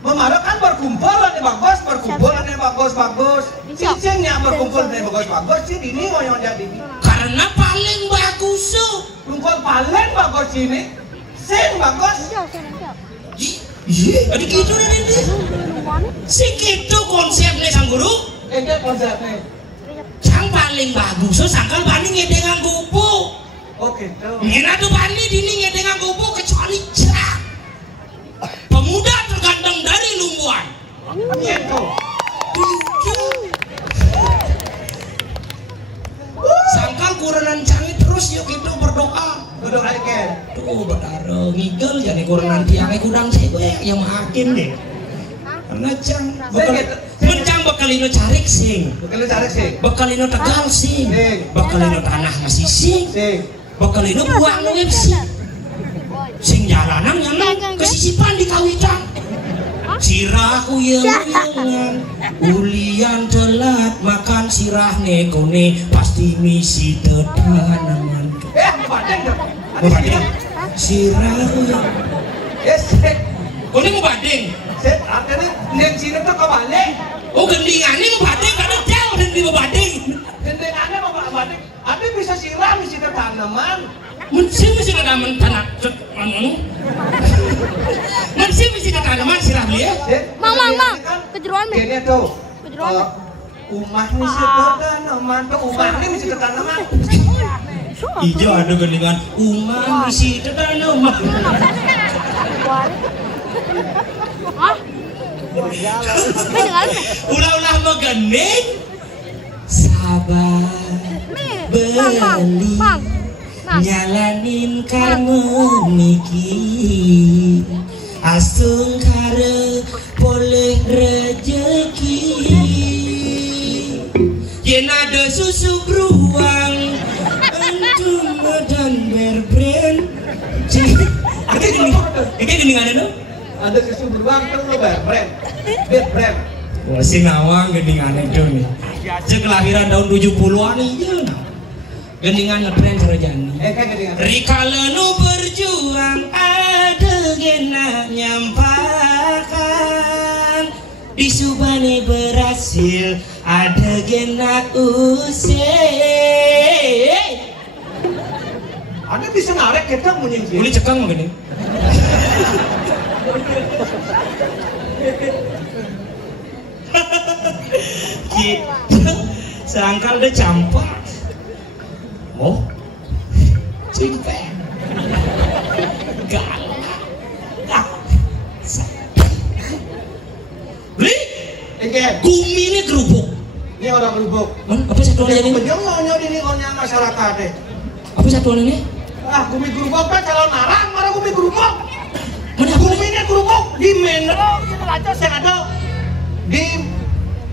Memarok kan berkumpul ada bagus, berkumpul ada bagus-bagus. Cincinnya berkumpul ada bagus-bagus sih ini ngoyo jadi. Karena paling bagus. Kumpul paling bagus ini. Sing bagus. Iya, ada gitu dan ini. Segitu konsepnya sang guru. Ini konsepnya. Sang paling bagus, sangkal bani ngedengan kupu. Oh gitu. Ngena tuh bani dini ngedengan kupu kecuali cak. Pemuda terganteng dari lumbuan. Gitu. Sangkal kurenan canggih terus yuk kita berdoa. Duduk ikan. Tuh betara ngigel jadi kurenan tiangnya kudang gue yang hakim deh. Karena cang mencang bekalino carik sing. Bukan lu cari sih. Bekalino tegal sing. Sing. Bekalino tanah masih sing. Sing. Bekalino buang web sing. sing jalanan nyaman kesisipan di kawitan sirah uyeng-uyengan ulian telat makan sirah nekone pasti misi tetaneman badeng mau badeng sirah uyeng ini mau badeng set artinya neng sini tuh kebalik oh gendingannya mau badeng karena jauh dan di mau badeng gendingannya mau badeng tapi bisa siram misi tanaman mesti tanaman tanah mesti tanaman sirah beli ya Mang, kejeruan nih. ini tuh Kejeruan. umah misi tanaman tuh umah ini misi tanaman hijau ada gendingan umah misi tanaman Hah? Kedengaran? ulah-ulah mau gending sabar Nih, Mang. nyalanin karena mikir asung kare boleh rezeki yen ada susu beruang antum dan berbrand ini gendingan ada ada susu beruang terus lo brand wah si ngawang gendingan itu nih aja kelahiran tahun 70-an aja gendingan ngebrand serajani kayak gendingan rikala nu berjuang ada gena nyampakan di Subane berhasil ada gena usai ada bisa ngarek kita menyingkir boleh cekang mah gini kita sangkal deh campak oh cinta galak beli gumi ini kerupuk ini orang kerupuk apa satuannya ini penjongnya ini orang masyarakat deh apa satuan ini gumi kerupuk kan kalau narang marah gumi kerupuk mana gumi ini kerupuk di Menero ini raja saya ada di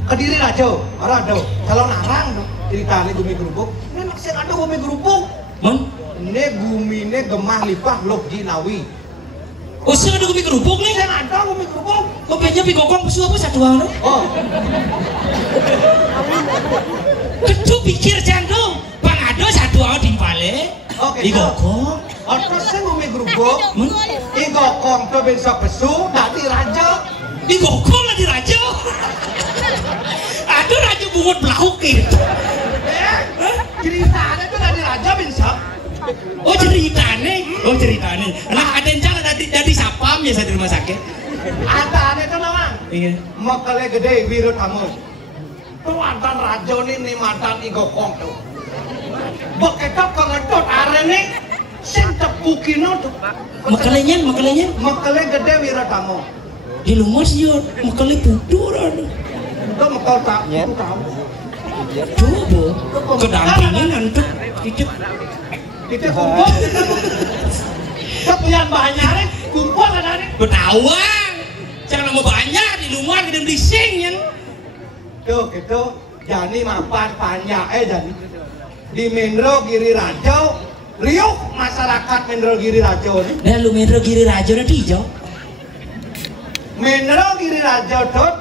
Kediri Raja ada kalau narang ceritanya gumi kerupuk ini saya ada gumi kerupuk ini gumi ini gemah lipah lok jinawi oh saya ada gumi kerupuk nih saya ada gumi kerupuk kok kayaknya bigokong pesu apa satuan no? oh kecu pikir jandung bang ada satuan di pale bigokong atau saya gumi kerupuk bigokong tuh bisa pesu dari raja bigokong lah di raja aduh raja bungut belahuk gitu ceritanya tuh dari raja bisa oh ceritanya nah ada yang jalan dari sapam ya saya di rumah sakit ada aneh tuh nama iya makanya gede wirut kamu tuh mantan raja nih mantan igokong tuh begitu keledot are nih sing tepukino tuh makalanya makanya gede wirut kamu di lumas yun makalanya puturan tuh makal tak tahu coba kedampingin nantuk titik itu kumpul kepunyaan banyak nih kumpul kan nih betawang jangan mau banyak di luar kita beli sing kan tuh gitu jadi mapan panjang jadi di Menro Giri Raja riuh masyarakat Menro Giri Raja nih dan lu Menro Giri Raja nanti hijau Menro Giri Raja tuh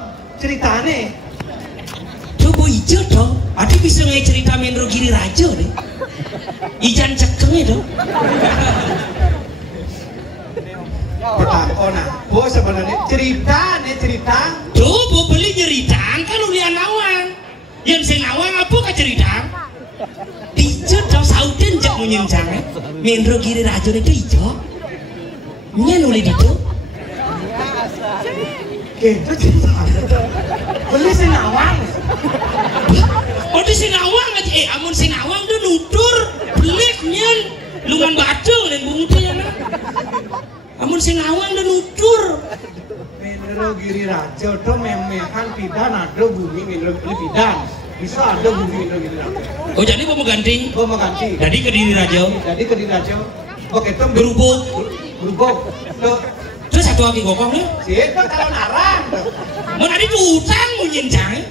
ceritanya coba hijau dong ada bisa nggak cerita Menro Giri Raja deh ijan cekengnya dong nah bos sebenarnya cerita coba beli nyeritaan kan lu lihat nawang yang saya nawang apa ke cerita hijau dong saudin jak munyincang Menro Giri Raja itu hijau nya nulis itu gitu cerita beli sinawang oh di Sinawang aja amun Sinawang tuh nutur belik nyen lungan batu dan bungkutnya nah amun Sinawang tuh nutur Menro Giri Raja tuh memekan pidan ada bumi Menro Giri pidan bisa ada bumi Menro Giri Raja oh jadi mau ganti gua mau ganti jadi Kediri Raja oke itu berubuk tuh terus satu lagi gokong nih siapa kalau narang mau tadi tuh utang mau nyincang nih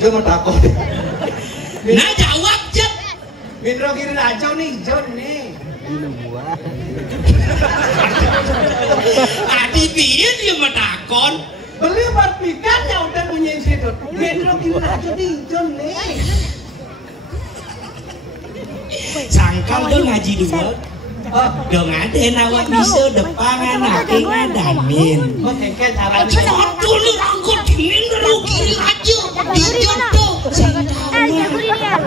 cuma takut nah jawab jep Mindro Giri Rajo nih, Jon nih. Adi piye dia matakon? Beli buat pikan ya udah bunyiin situ. Mindro Giri Rajo nih, Jon nih. Sangkal dong ngaji dua. Dong ada nawak bisa depangan aki ngadamin. Kok kengkel caranya? Aduh lu rangkut di Mindro Giri Rajo. Di jodoh. jago ini ya.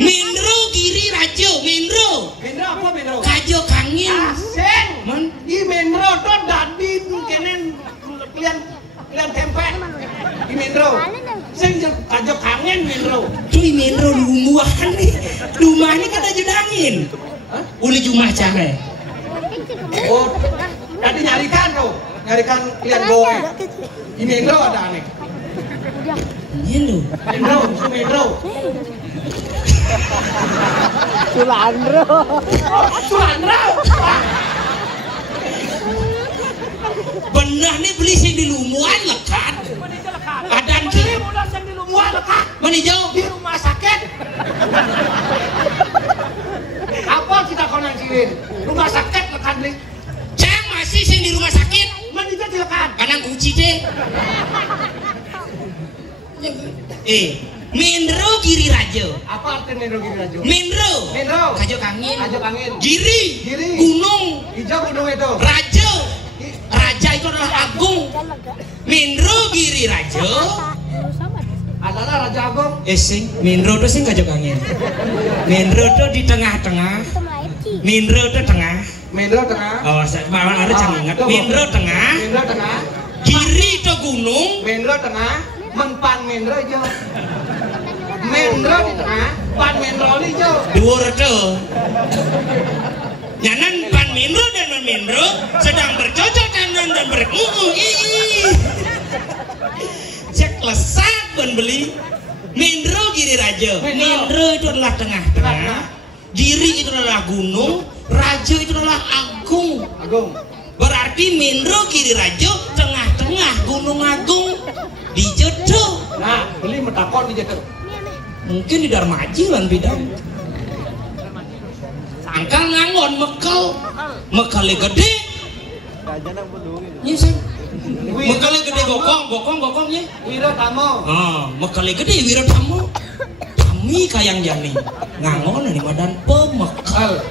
Mindro Giri Rajo, Mindro. Mindro apa Mindro? Kajo kangin. Asing. Man, Di Mindro tuh dadi kenen kalian tempe. Di Mindro. Sing kajo kangen Mindro. cuy Mindro lumuahan nih. Rumahnya kan aja dangin. Uli Jumah care. Oh, tadi nyarikan tuh. Nyarikan kalian goe. Di Mindro ada aneh. Mindro. Mindro, su Mindro. Sulandro. Sulandro. Benar nih beli sing di lumuan lekat. Adan Ini udah sing di lumua lekat. mana jauh? Di rumah sakit. Apa kita konang cirin? Rumah sakit lekat beli. Cang masih sing di rumah sakit. Mandinya dilekat. Kanang kunci deh. Mindro Giri Rajo. Apa arti Mindro Giri Rajo? Mindro. Mindro. Kajo kangin. Kajo kangin. Giri. Giri. Gunung. Hijau gunung itu. Rajo. Raja itu adalah agung. Mindro Giri Rajo. Adalah Raja Agung. Sing Mindro itu sing kajo kangin. Mindro itu di tengah-tengah. Mindro itu tengah. Mindro tengah. Oh, malah ada jangan ingat. Mindro tengah. Mindro tengah. Giri itu gunung. Mindro tengah. Menpan Mindro hijau. Mindro di tengah. Pan Mindro hijau. Dhuwur itu. Nyanan pan Mindro dan non Mindro sedang bercocok tanam dan cek lesat pun beli. Mindro Giri Rajo. Mindro itu adalah tengah-tengah. Giri itu adalah gunung. Rajo itu adalah agung. Agung. Berarti Mindro Giri Rajo tengah-tengah gunung agung di jodoh. Nah, beli metakon di jatuh. Mungkin di Darmaji lan bidang. Sangkal ngangon mekel gede. Nyiseng. Mekel gede gokong ya. Wiro Tamo. Mekel gede Wiro Tamo. Kami kayang jani. Ngangon dari badan pemekel.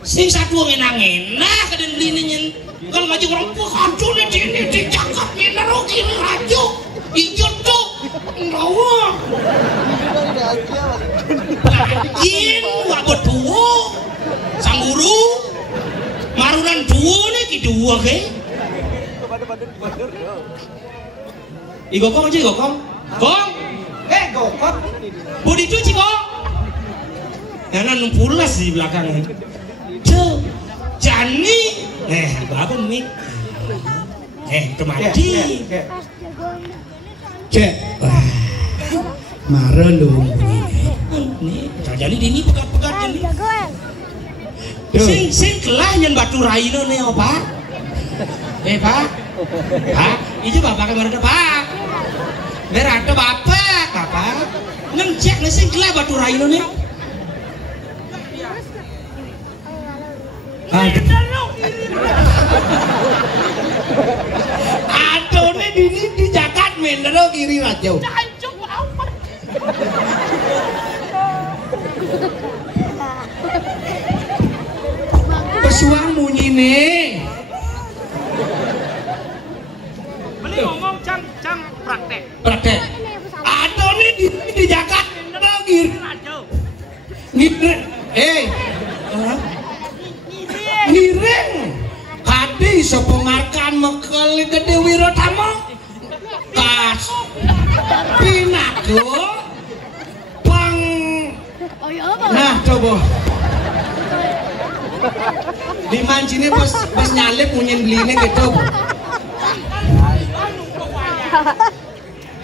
Sing satu enak-enak kadang beli nyen. Kalau ngajak orang aduh nih di cakap Mindro Giri Rajo. Ijo tuh. Ngawang. Yin wak betuwo. Sang guru. Marunan duo nih ki duo ke. Igokong aja igokong. Kong. Gokot. Budi cuci kok. Karena numpulas di belakangnya. Tuh. Jani. Babon nih. Kemadi. Cek. Marah dong. Nih, jadi ini pekat-pekat ini. Sing kelah nyen batu raino nih apa? Pak. Pak, itu bapak kemarin Pak. Berada bapak. Neng cek nih sing kelah batu raino nih. Aduh nih di Jakat Mindro Giri Rajo. Pesuang munyi nih. Beli ngomong cang praktek. Praktek. Aduh nih di Jakat Mindro Giri Rajo. Ngiring. Kadi sepengarkan mekel gede Wiro Tamo. Kas. Pinago. Pang. Nah coba. Di mancini pas nyalip munyin belinya gitu.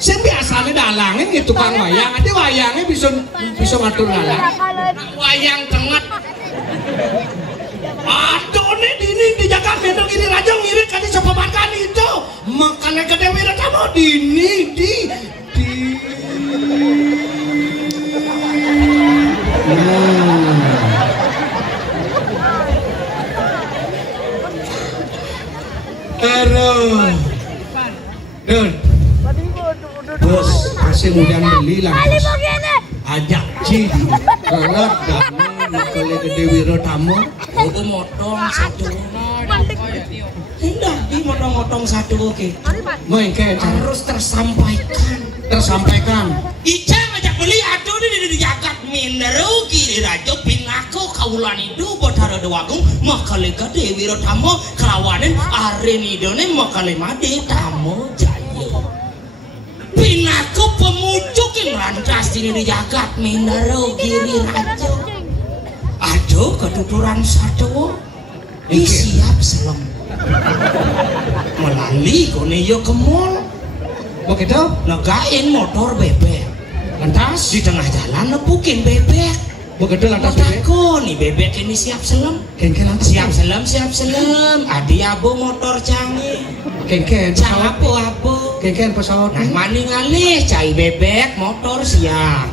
Saya biasanya dalangin gitu tukang wayang. Ada wayangnya bisa ngatur dalang. Wayang tengah. Aduh nih di Jakarta Mindro Giri Rajo ngirit kali sepemarkan itu. Makanya gede Wiro Tamo di kemudian beli Ali lantas begini. ajak Ci kelet dami kali gede Wiro Tamo Aku motong satu. Hendak di motong-motong satu oke. mengke Harus tersampaikan. Ica ngajak beli aduh di jagat minderu kiri rajo pinaku kaulan itu bodhara dewagung makale gede Wiro Tamo kelawanen aren idone makale made Tamo Jaya. Pinaku pemucuk yang lantas ini di jagat minderu kiri rajo. Aduh ketuturan satu siap selem melali kone yo ke mall begitu negain motor bebek lantas di tengah jalan nepukin bebek begitu lantas bebek Motaku nih bebek ini siap selem kengke lantas siap selem adi abo motor canggih kengke apo kengke pesawat nah maning alih cai bebek motor siap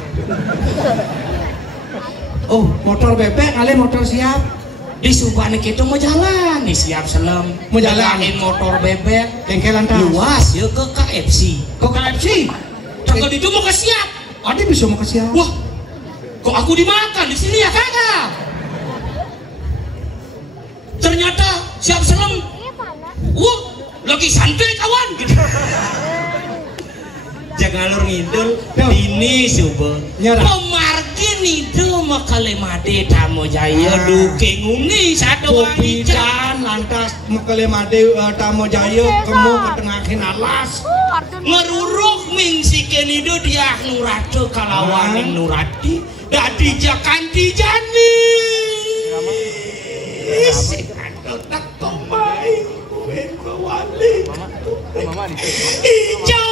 oh motor bebek kali motor siap di Subane kita mau jalan nih siap selem Mau jalan. Jagain motor bebek kengke lantas luas ya ke KFC kok KFC tanggal itu mau ke siap ada bisa mau ke siap wah kok aku dimakan di sini ya kagak ternyata siap selem wah lagi santai kawan gitu jangan ngalur ngidul ini subuh Nyerah. pemargin itu makale made Tamo Jaya duke nguni satu Kopidan lantas mekele made Tamo Jaya kemu ketengahin alas ngeruruk ming siken itu dia nurate kalawaning nurati dadi jakanti jani sing ando tak tomai kowe kawali ijo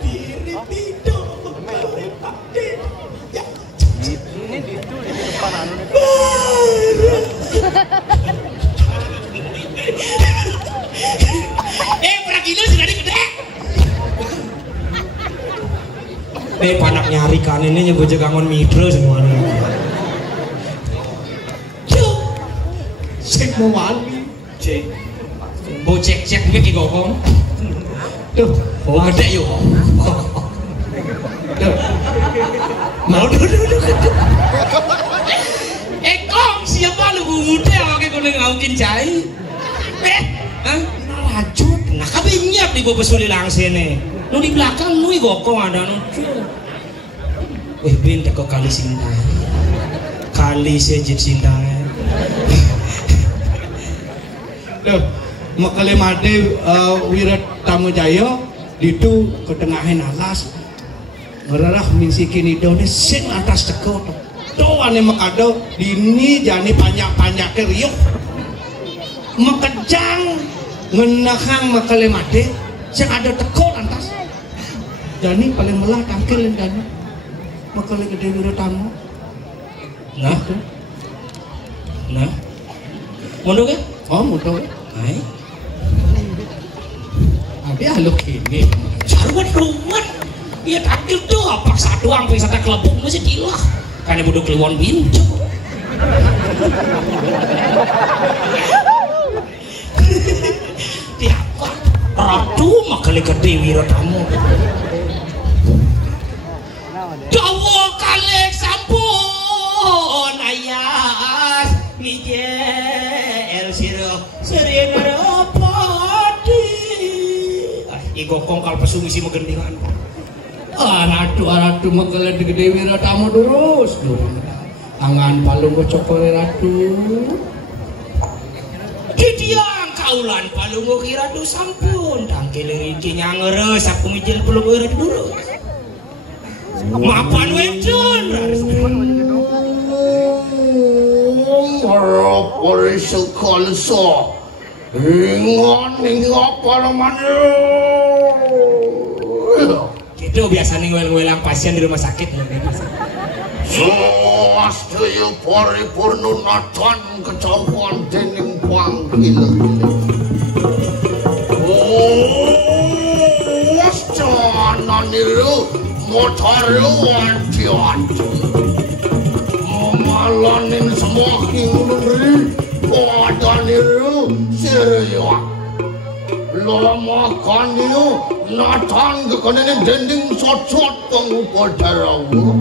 diri pido kale pate ya prakilo sudah gede panak nyari kan ini nyebut jagangan mikro semuanya cuk sing mau wali cek bo cek iki gokong tuh oh gede yuk tuh mau kong siapa lu muda oke kau ngaukin cai rajut nah kabe nyiap di bawah suli langsene nu di belakang nu gokong ada nu wih bin teko kali sindang kali sejit sindang tuh mekele made Wiro Tamo Jaya ditu ketengahin alas ngerarah minsikin idone sing atas teko doane mekado dini jani panjang-panjang riuk mekejang ngenakang mekele made sing ada teko lantas jani paling melah tangkil dana mekele gede Wiro Tamo nah mundur ke oh mudah hai ada haluk ini ruwet iya takil tuh apa satu sampai satu kelepuk masih dilah karena bodoh kliwon bincu tiapa ratu makali gede Wiro Tamo dawa kalek sampun ayas mijel siro serena pati igokong kal pesu misi megendingan ratu mekele gede Wiro Tamo terus angan palung kocokore ratu didiang kaulan palung kira tu sampun tangkil riki nyangeres aku mijil pelung kira dulu mapan wedon Marapore sekalso ingon apa namanya itu biasanya ngewel-ngewelang pasien di rumah sakit Swastiyo paripurnunatan kecawan dening panggil wastana niru motoru anti-anti malanin semakin ngeri pada niru serius lama kan niru Nathan kekanane dending sot-sot pangupatarawa.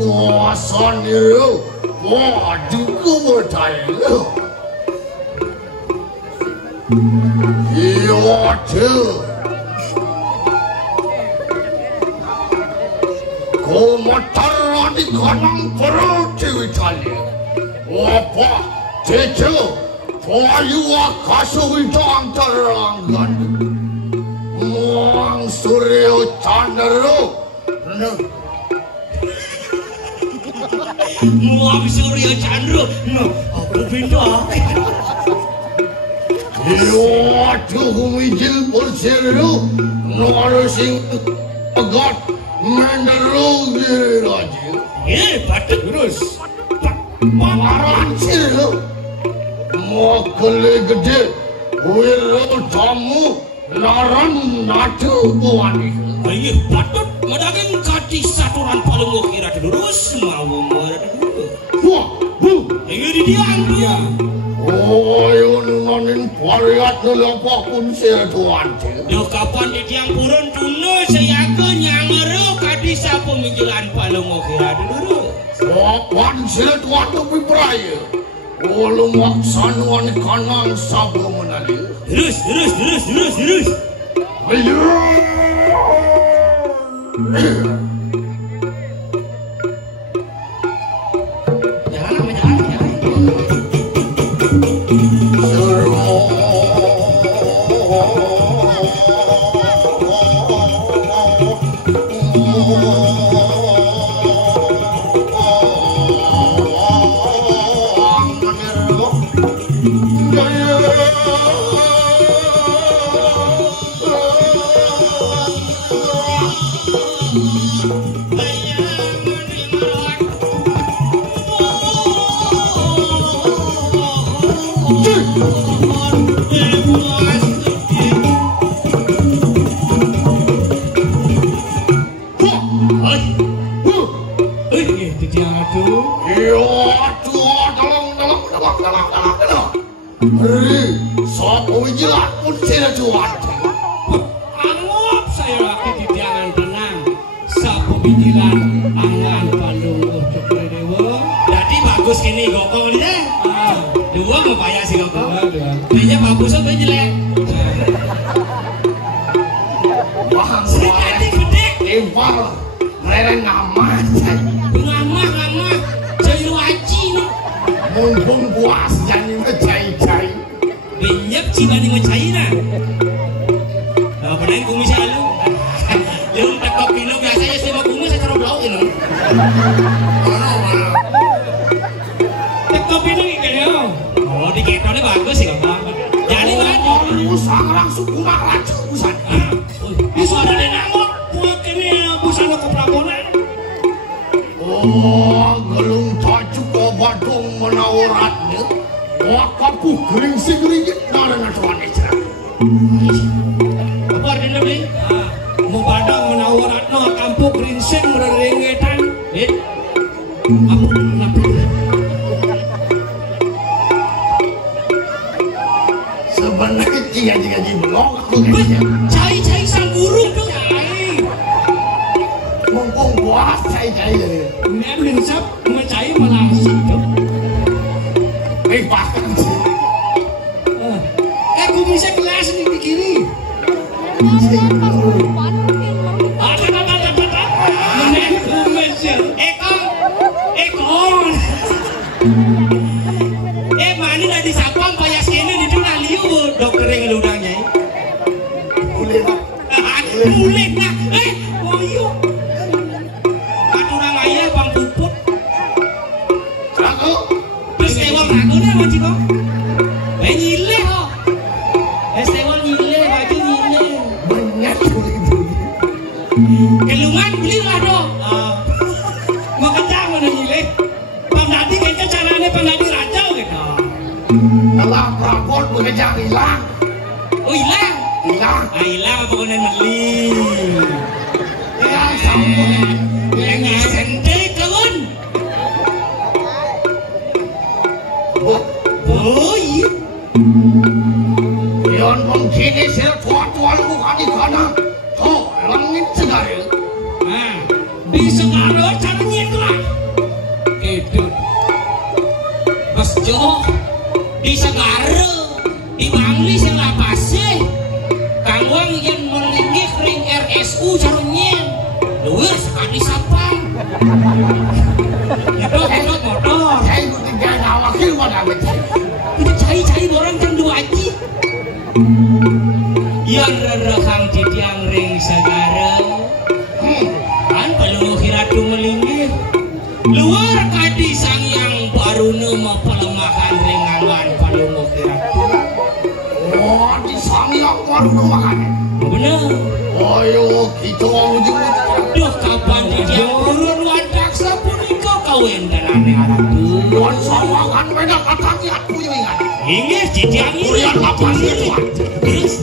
Kuasa niru, wajib bertanya. Iya tuh. Kau matar di kanan perut Italia. Apa? Cecil, payu akasu itu antaranggan. Muang Suryo Chandra. Muang Suryo Chandra. No, aku pindah. Iya tuh humijil berseru. Norising agat menderung diri lagi. Batuk terus. Pangaran sih mau kele gede, wiro tamu laran natu buani. Ayo patut madaging kati saturan paling kira terus mau merada dulu. Wah, Ayo di dia. oh yun nanin pariat nilapa pun siya tuan. Yo kapan di tiang purun dulu saya ke nyangero kati sa pemikiran paling kira dulu. Kapan siya tuan tu pipraya. Walau maksanuan kanang sabu menali. Terus. Ayo. Yon mengkini sila tuan-tuan bukan di kana. Segara. Nah, di Segara caranya lah. Itu. Bejo di Segara, di Bangli sing lapase. Kangwang yang melinggih ring RSU caranya. Luar sekali sapang. Itu motor. Saya ikut tiga wakil pada betul. Itu cai-cai orang kan dua aji. Yang rekang titiang ring Segara. Kan paling hiratu melinggih. Luar kadi sang yang baru nama pelemahan ringawan paling hiratu. Oh, di sana yang baru makan. Bener. Ayo kita ujung. Duh kapan titiang turun wadak sapunika kawin dan aneh-aneh. Dan sama kan beda kaki aku yang ingat. Inggih titiang ini. Kurian lapas itu. Terus.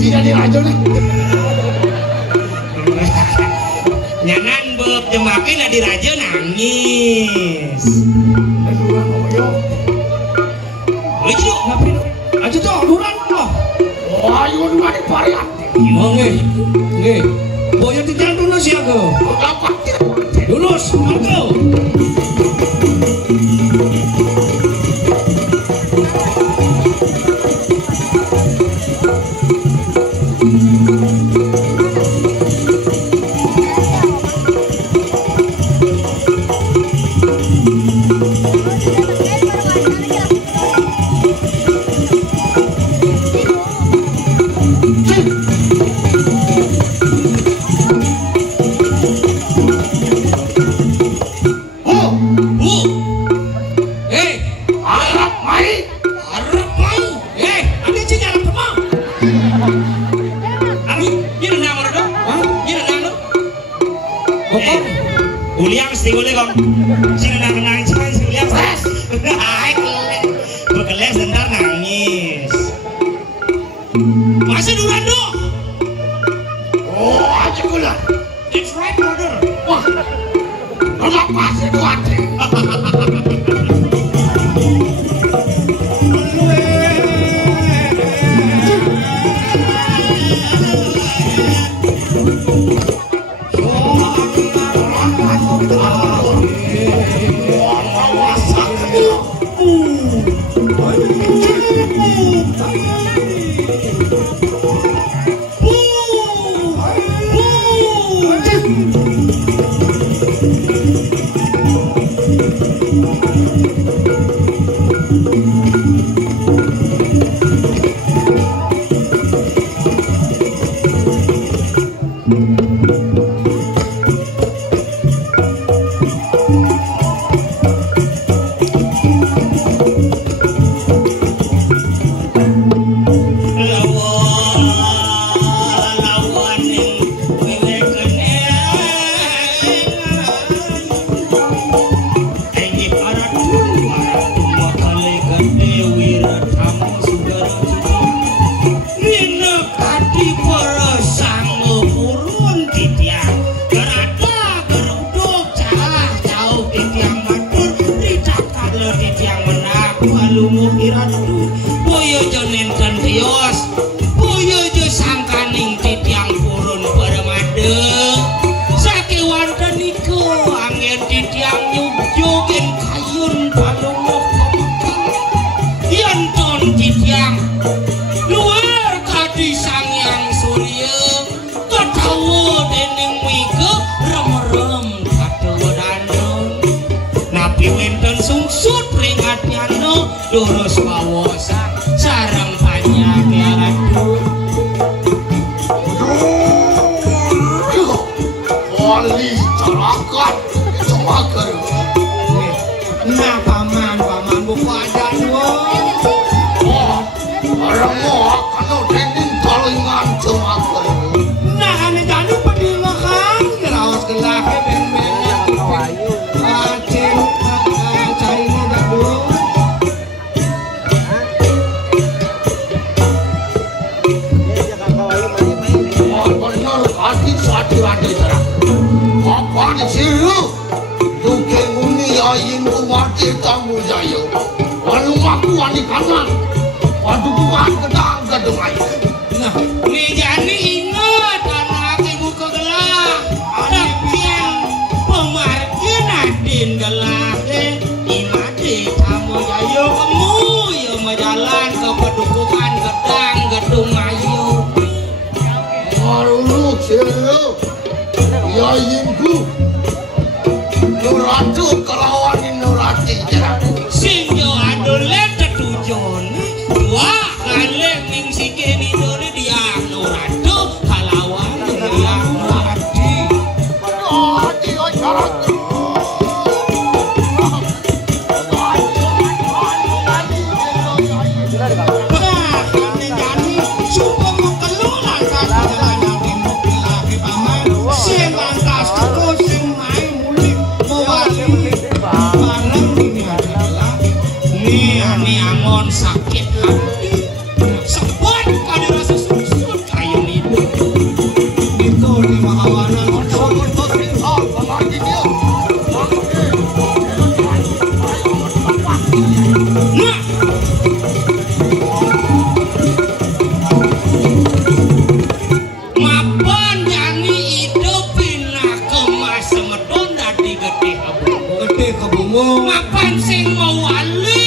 Tidak dirajo nih. Nyanan beb jemakin na diraja nangis. Ayo ngapain? Aja tuh duran loh. Ayo dua di parian. Nggih. Boyo titiang dulu siaga. Dapat Lulus, mangko. Uliang mesti boleh kok. Sing nang cuman si Uliang stres. Hai kelek. Bekeles bentar nangis. Masih duran do. oh aja gula. That's right brother. Wah. Lepas itu hati. Lurus wawasan sarang banyak ya aduh. satirate terang. Apa disiru? Duke nguni ayin kumati tamu jaya. Walu maku wani kanan. Waduh bukan gedang gedung air. Nah, ini jadi ingat anak ibu kegelah. Ada yang pemargin adin gelah. Imade tamu jaya kamu ya majalan ke pedukuhan gedang gedung ayu. Marulu siru. Yayinku. Nuratu kelawan nurati terang. Sinjo adole tetujone. Wah, kale ning sikene dole dia nuratu kalawan dia nurati. Hati oi syarat. Sakit hati sebut kada rasa susut kayu itu itu di mahawanan nah mapan jani hidup pinah kemas semedon dadi gede kebungu mapan sing mau wali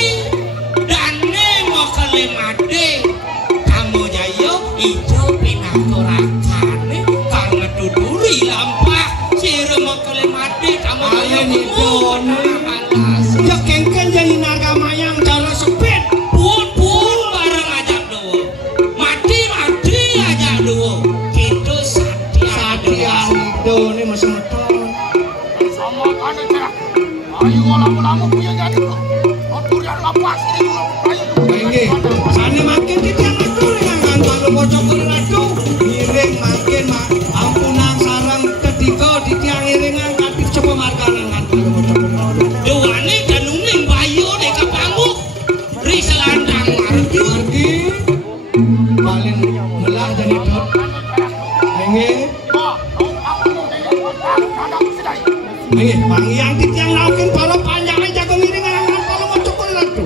made kamu jayo ijo pinah korakane karena duduri lampah sire mokele made kamu jayo nidon alas ya kengken jadi naga mayang cara sepit pun bareng ajak dowo mati ajak dowo gitu satya nidon ini masih meton sama kan cerah ayo lamu-lamu punya jadi kok otorian lapas ini ini sana makin kita ngatur yang kantor bocok keladu miring makin ampunan sarang ketika di tiang iringan katik coba marganan kantor bocok keladu dewani dan uning bayu deka panggung riselandang margi paling melah jadi dot ini pangyang di tiang laukin para panjang aja kemiringan kantor bocok keladu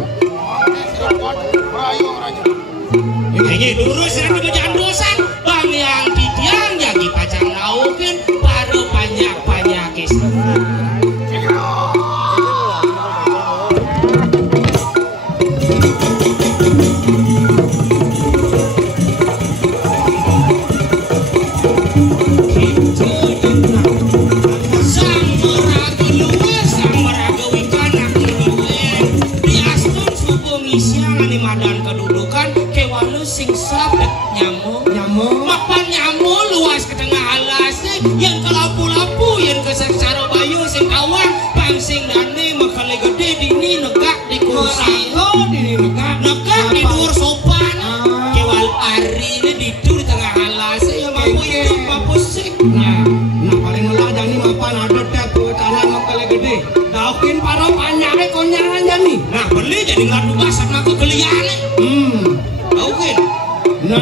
ini lurus dan kebejahan dosan bang yang didiang jadi pacang naukin baru banyak istilah madan kedudukan kewalu sing sabet nyamuk mapan nyamuk luas ke tengah alas yang ke lapu-lapu yang ke seksara bayu sing kawan pangsing dani makale gede dini negak di kursi dini negak di dur sopan kewal ari ini didur di tengah alas ya mampu hidup mampu sik nah paling melah jani mapan ada tak tanah makale gede daukin para panjangnya konyangan jani nah beli jadi ngadu basat maka gelian daukin nah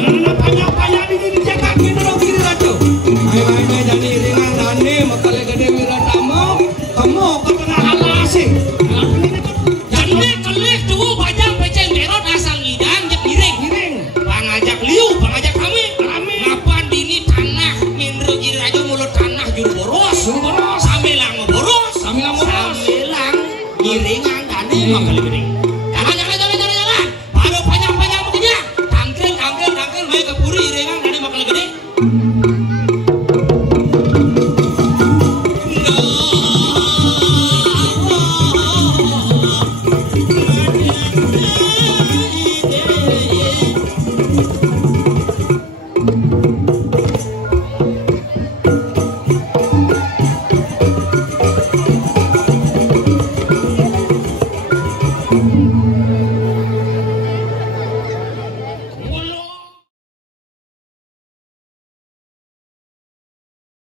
panjang di sini cekak gitu dong kiri rajo ayo jadi ringan dani makale gede wiratama kamu ke tengah alas jadi kelih tuh bajang peceng berot asal ngidang jek giring pangajak liu pangajak kami mapan dini tanah mindro kiri rajo mulut tanah juru boros samilang boros giringan dani makale gede jalan baru panjang begini tangkel main ke puri iringan dani makale gede